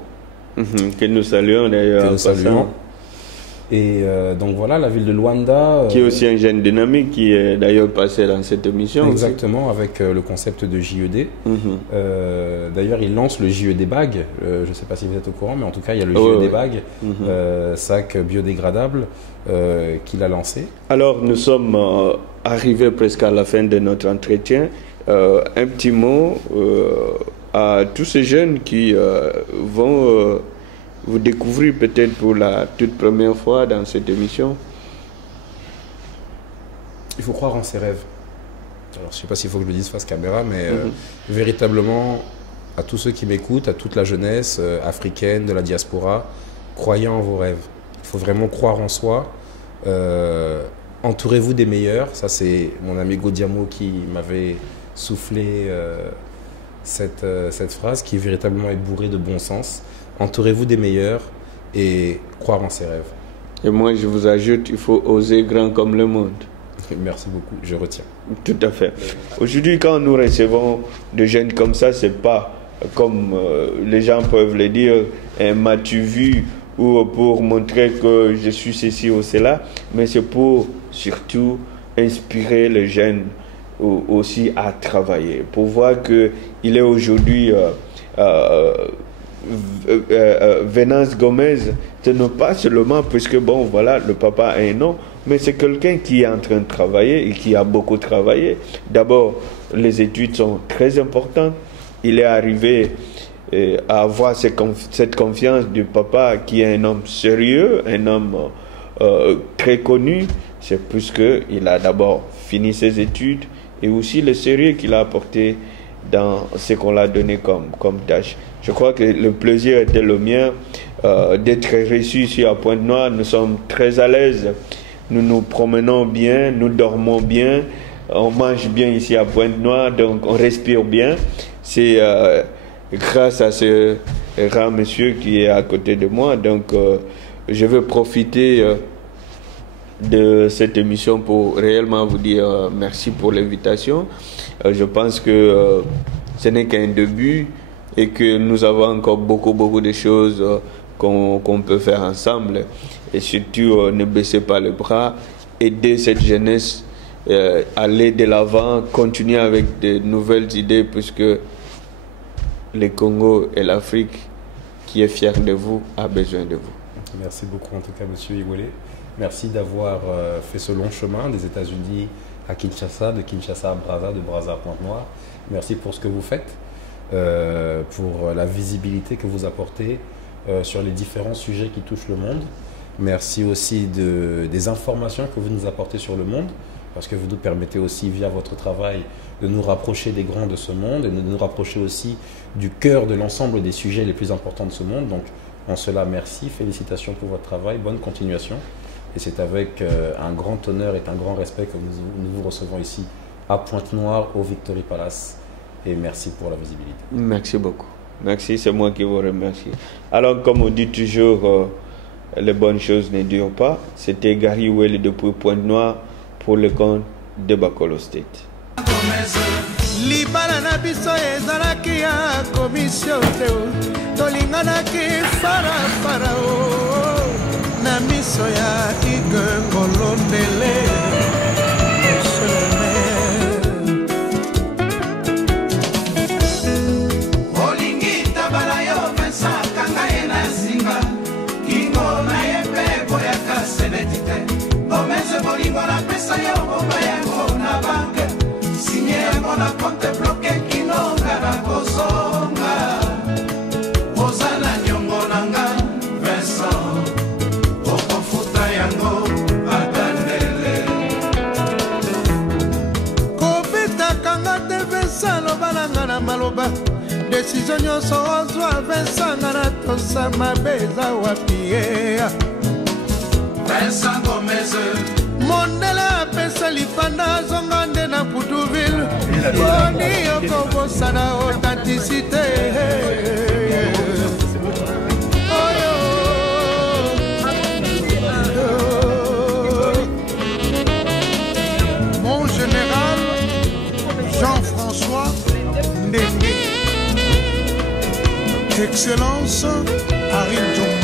Que nous saluons d'ailleurs. Et donc voilà, la ville de Luanda... qui est aussi un jeune dynamique qui est d'ailleurs passé dans cette émission. Exactement, aussi. Avec le concept de JED. D'ailleurs, il lance le JED Bag. Je ne sais pas si vous êtes au courant, mais en tout cas, il y a le JED Bag, sac biodégradable, qu'il a lancé. Alors, nous sommes arrivés presque à la fin de notre entretien. Un petit mot à tous ces jeunes qui vont... vous découvrez peut-être pour la toute première fois dans cette émission. Il faut croire en ses rêves. Alors, je ne sais pas s'il faut que je le dise face caméra, mais véritablement, à tous ceux qui m'écoutent, à toute la jeunesse africaine, de la diaspora, croyez en vos rêves. Il faut vraiment croire en soi. Entourez-vous des meilleurs. Ça, c'est mon ami Godiamo qui m'avait soufflé cette phrase, qui véritablement est bourrée de bon sens. Entourez-vous des meilleurs et croire en ses rêves. Et moi, je vous ajoute, il faut oser grand comme le monde. Merci beaucoup, je retiens. Tout à fait. Aujourd'hui, quand nous recevons de jeunes comme ça, c'est pas comme les gens peuvent le dire, m'as-tu vu, ou pour montrer que je suis ceci ou cela, mais c'est pour surtout inspirer les jeunes aussi à travailler, pour voir qu'il est aujourd'hui... Venance Gomez, ce n'est pas seulement puisque bon voilà le papa a un nom, mais c'est quelqu'un qui est en train de travailler et qui a beaucoup travaillé. D'abord, les études sont très importantes. Il est arrivé à avoir cette confiance du papa qui est un homme sérieux, un homme très connu. C'est puisqu'il a d'abord fini ses études et aussi le sérieux qu'il a apporté dans ce qu'on l'a donné comme tâche. Je crois que le plaisir était le mien d'être reçu ici à Pointe-Noire. Nous sommes très à l'aise. Nous nous promenons bien, nous dormons bien, on mange bien ici à Pointe-Noire, donc on respire bien. C'est grâce à ce grand monsieur qui est à côté de moi. Donc je veux profiter de cette émission pour réellement vous dire merci pour l'invitation. Je pense que ce n'est qu'un début et que nous avons encore beaucoup de choses qu'on peut faire ensemble. Et surtout, ne baissez pas les bras, aidez cette jeunesse, aller de l'avant, continuer avec de nouvelles idées, puisque le Congo et l'Afrique, qui est fier de vous, a besoin de vous. Merci beaucoup en tout cas, monsieur Igolé. Merci d'avoir fait ce long chemin des États-Unis à Kinshasa, de Kinshasa à Brazza, de Brazza à Pointe-Noire. Merci pour ce que vous faites, pour la visibilité que vous apportez sur les différents sujets qui touchent le monde. Merci aussi des informations que vous nous apportez sur le monde, parce que vous nous permettez aussi, via votre travail, de nous rapprocher des grands de ce monde et de nous rapprocher aussi du cœur de l'ensemble des sujets les plus importants de ce monde. Donc, en cela, merci, félicitations pour votre travail, bonne continuation. Et c'est avec un grand honneur et un grand respect que nous vous recevons ici à Pointe-Noire, au Victory Palace. Et merci pour la visibilité. Merci beaucoup. Merci, c'est moi qui vous remercie. Alors, comme on dit toujours, les bonnes choses ne durent pas. C'était Gary Welly depuis Pointe-Noire pour le compte de Bakolo State. Libala na biso ezalaki ya komisio te tolinganaki farafara na miso ya igengolondele olingi tabala yo mensa kanga ye na singa kingo na ye mpe boyaka seneti te omeze bolingo na pesa yo bomba yango na banke mpona konte bloke kinonga na kozonga oza na niongo na nga Vincent okofuta yango atandele kobetakanga te Vincent lobalanga na maloba desizio nyonso ozwa Vincent nga na tosa mabe eza wapi ye Vincent Gomez mondele apesa lipanda zonga nde na Putuville boni okobosana authenticité Mon général Jean-François Ndenge, Excellence Harry John.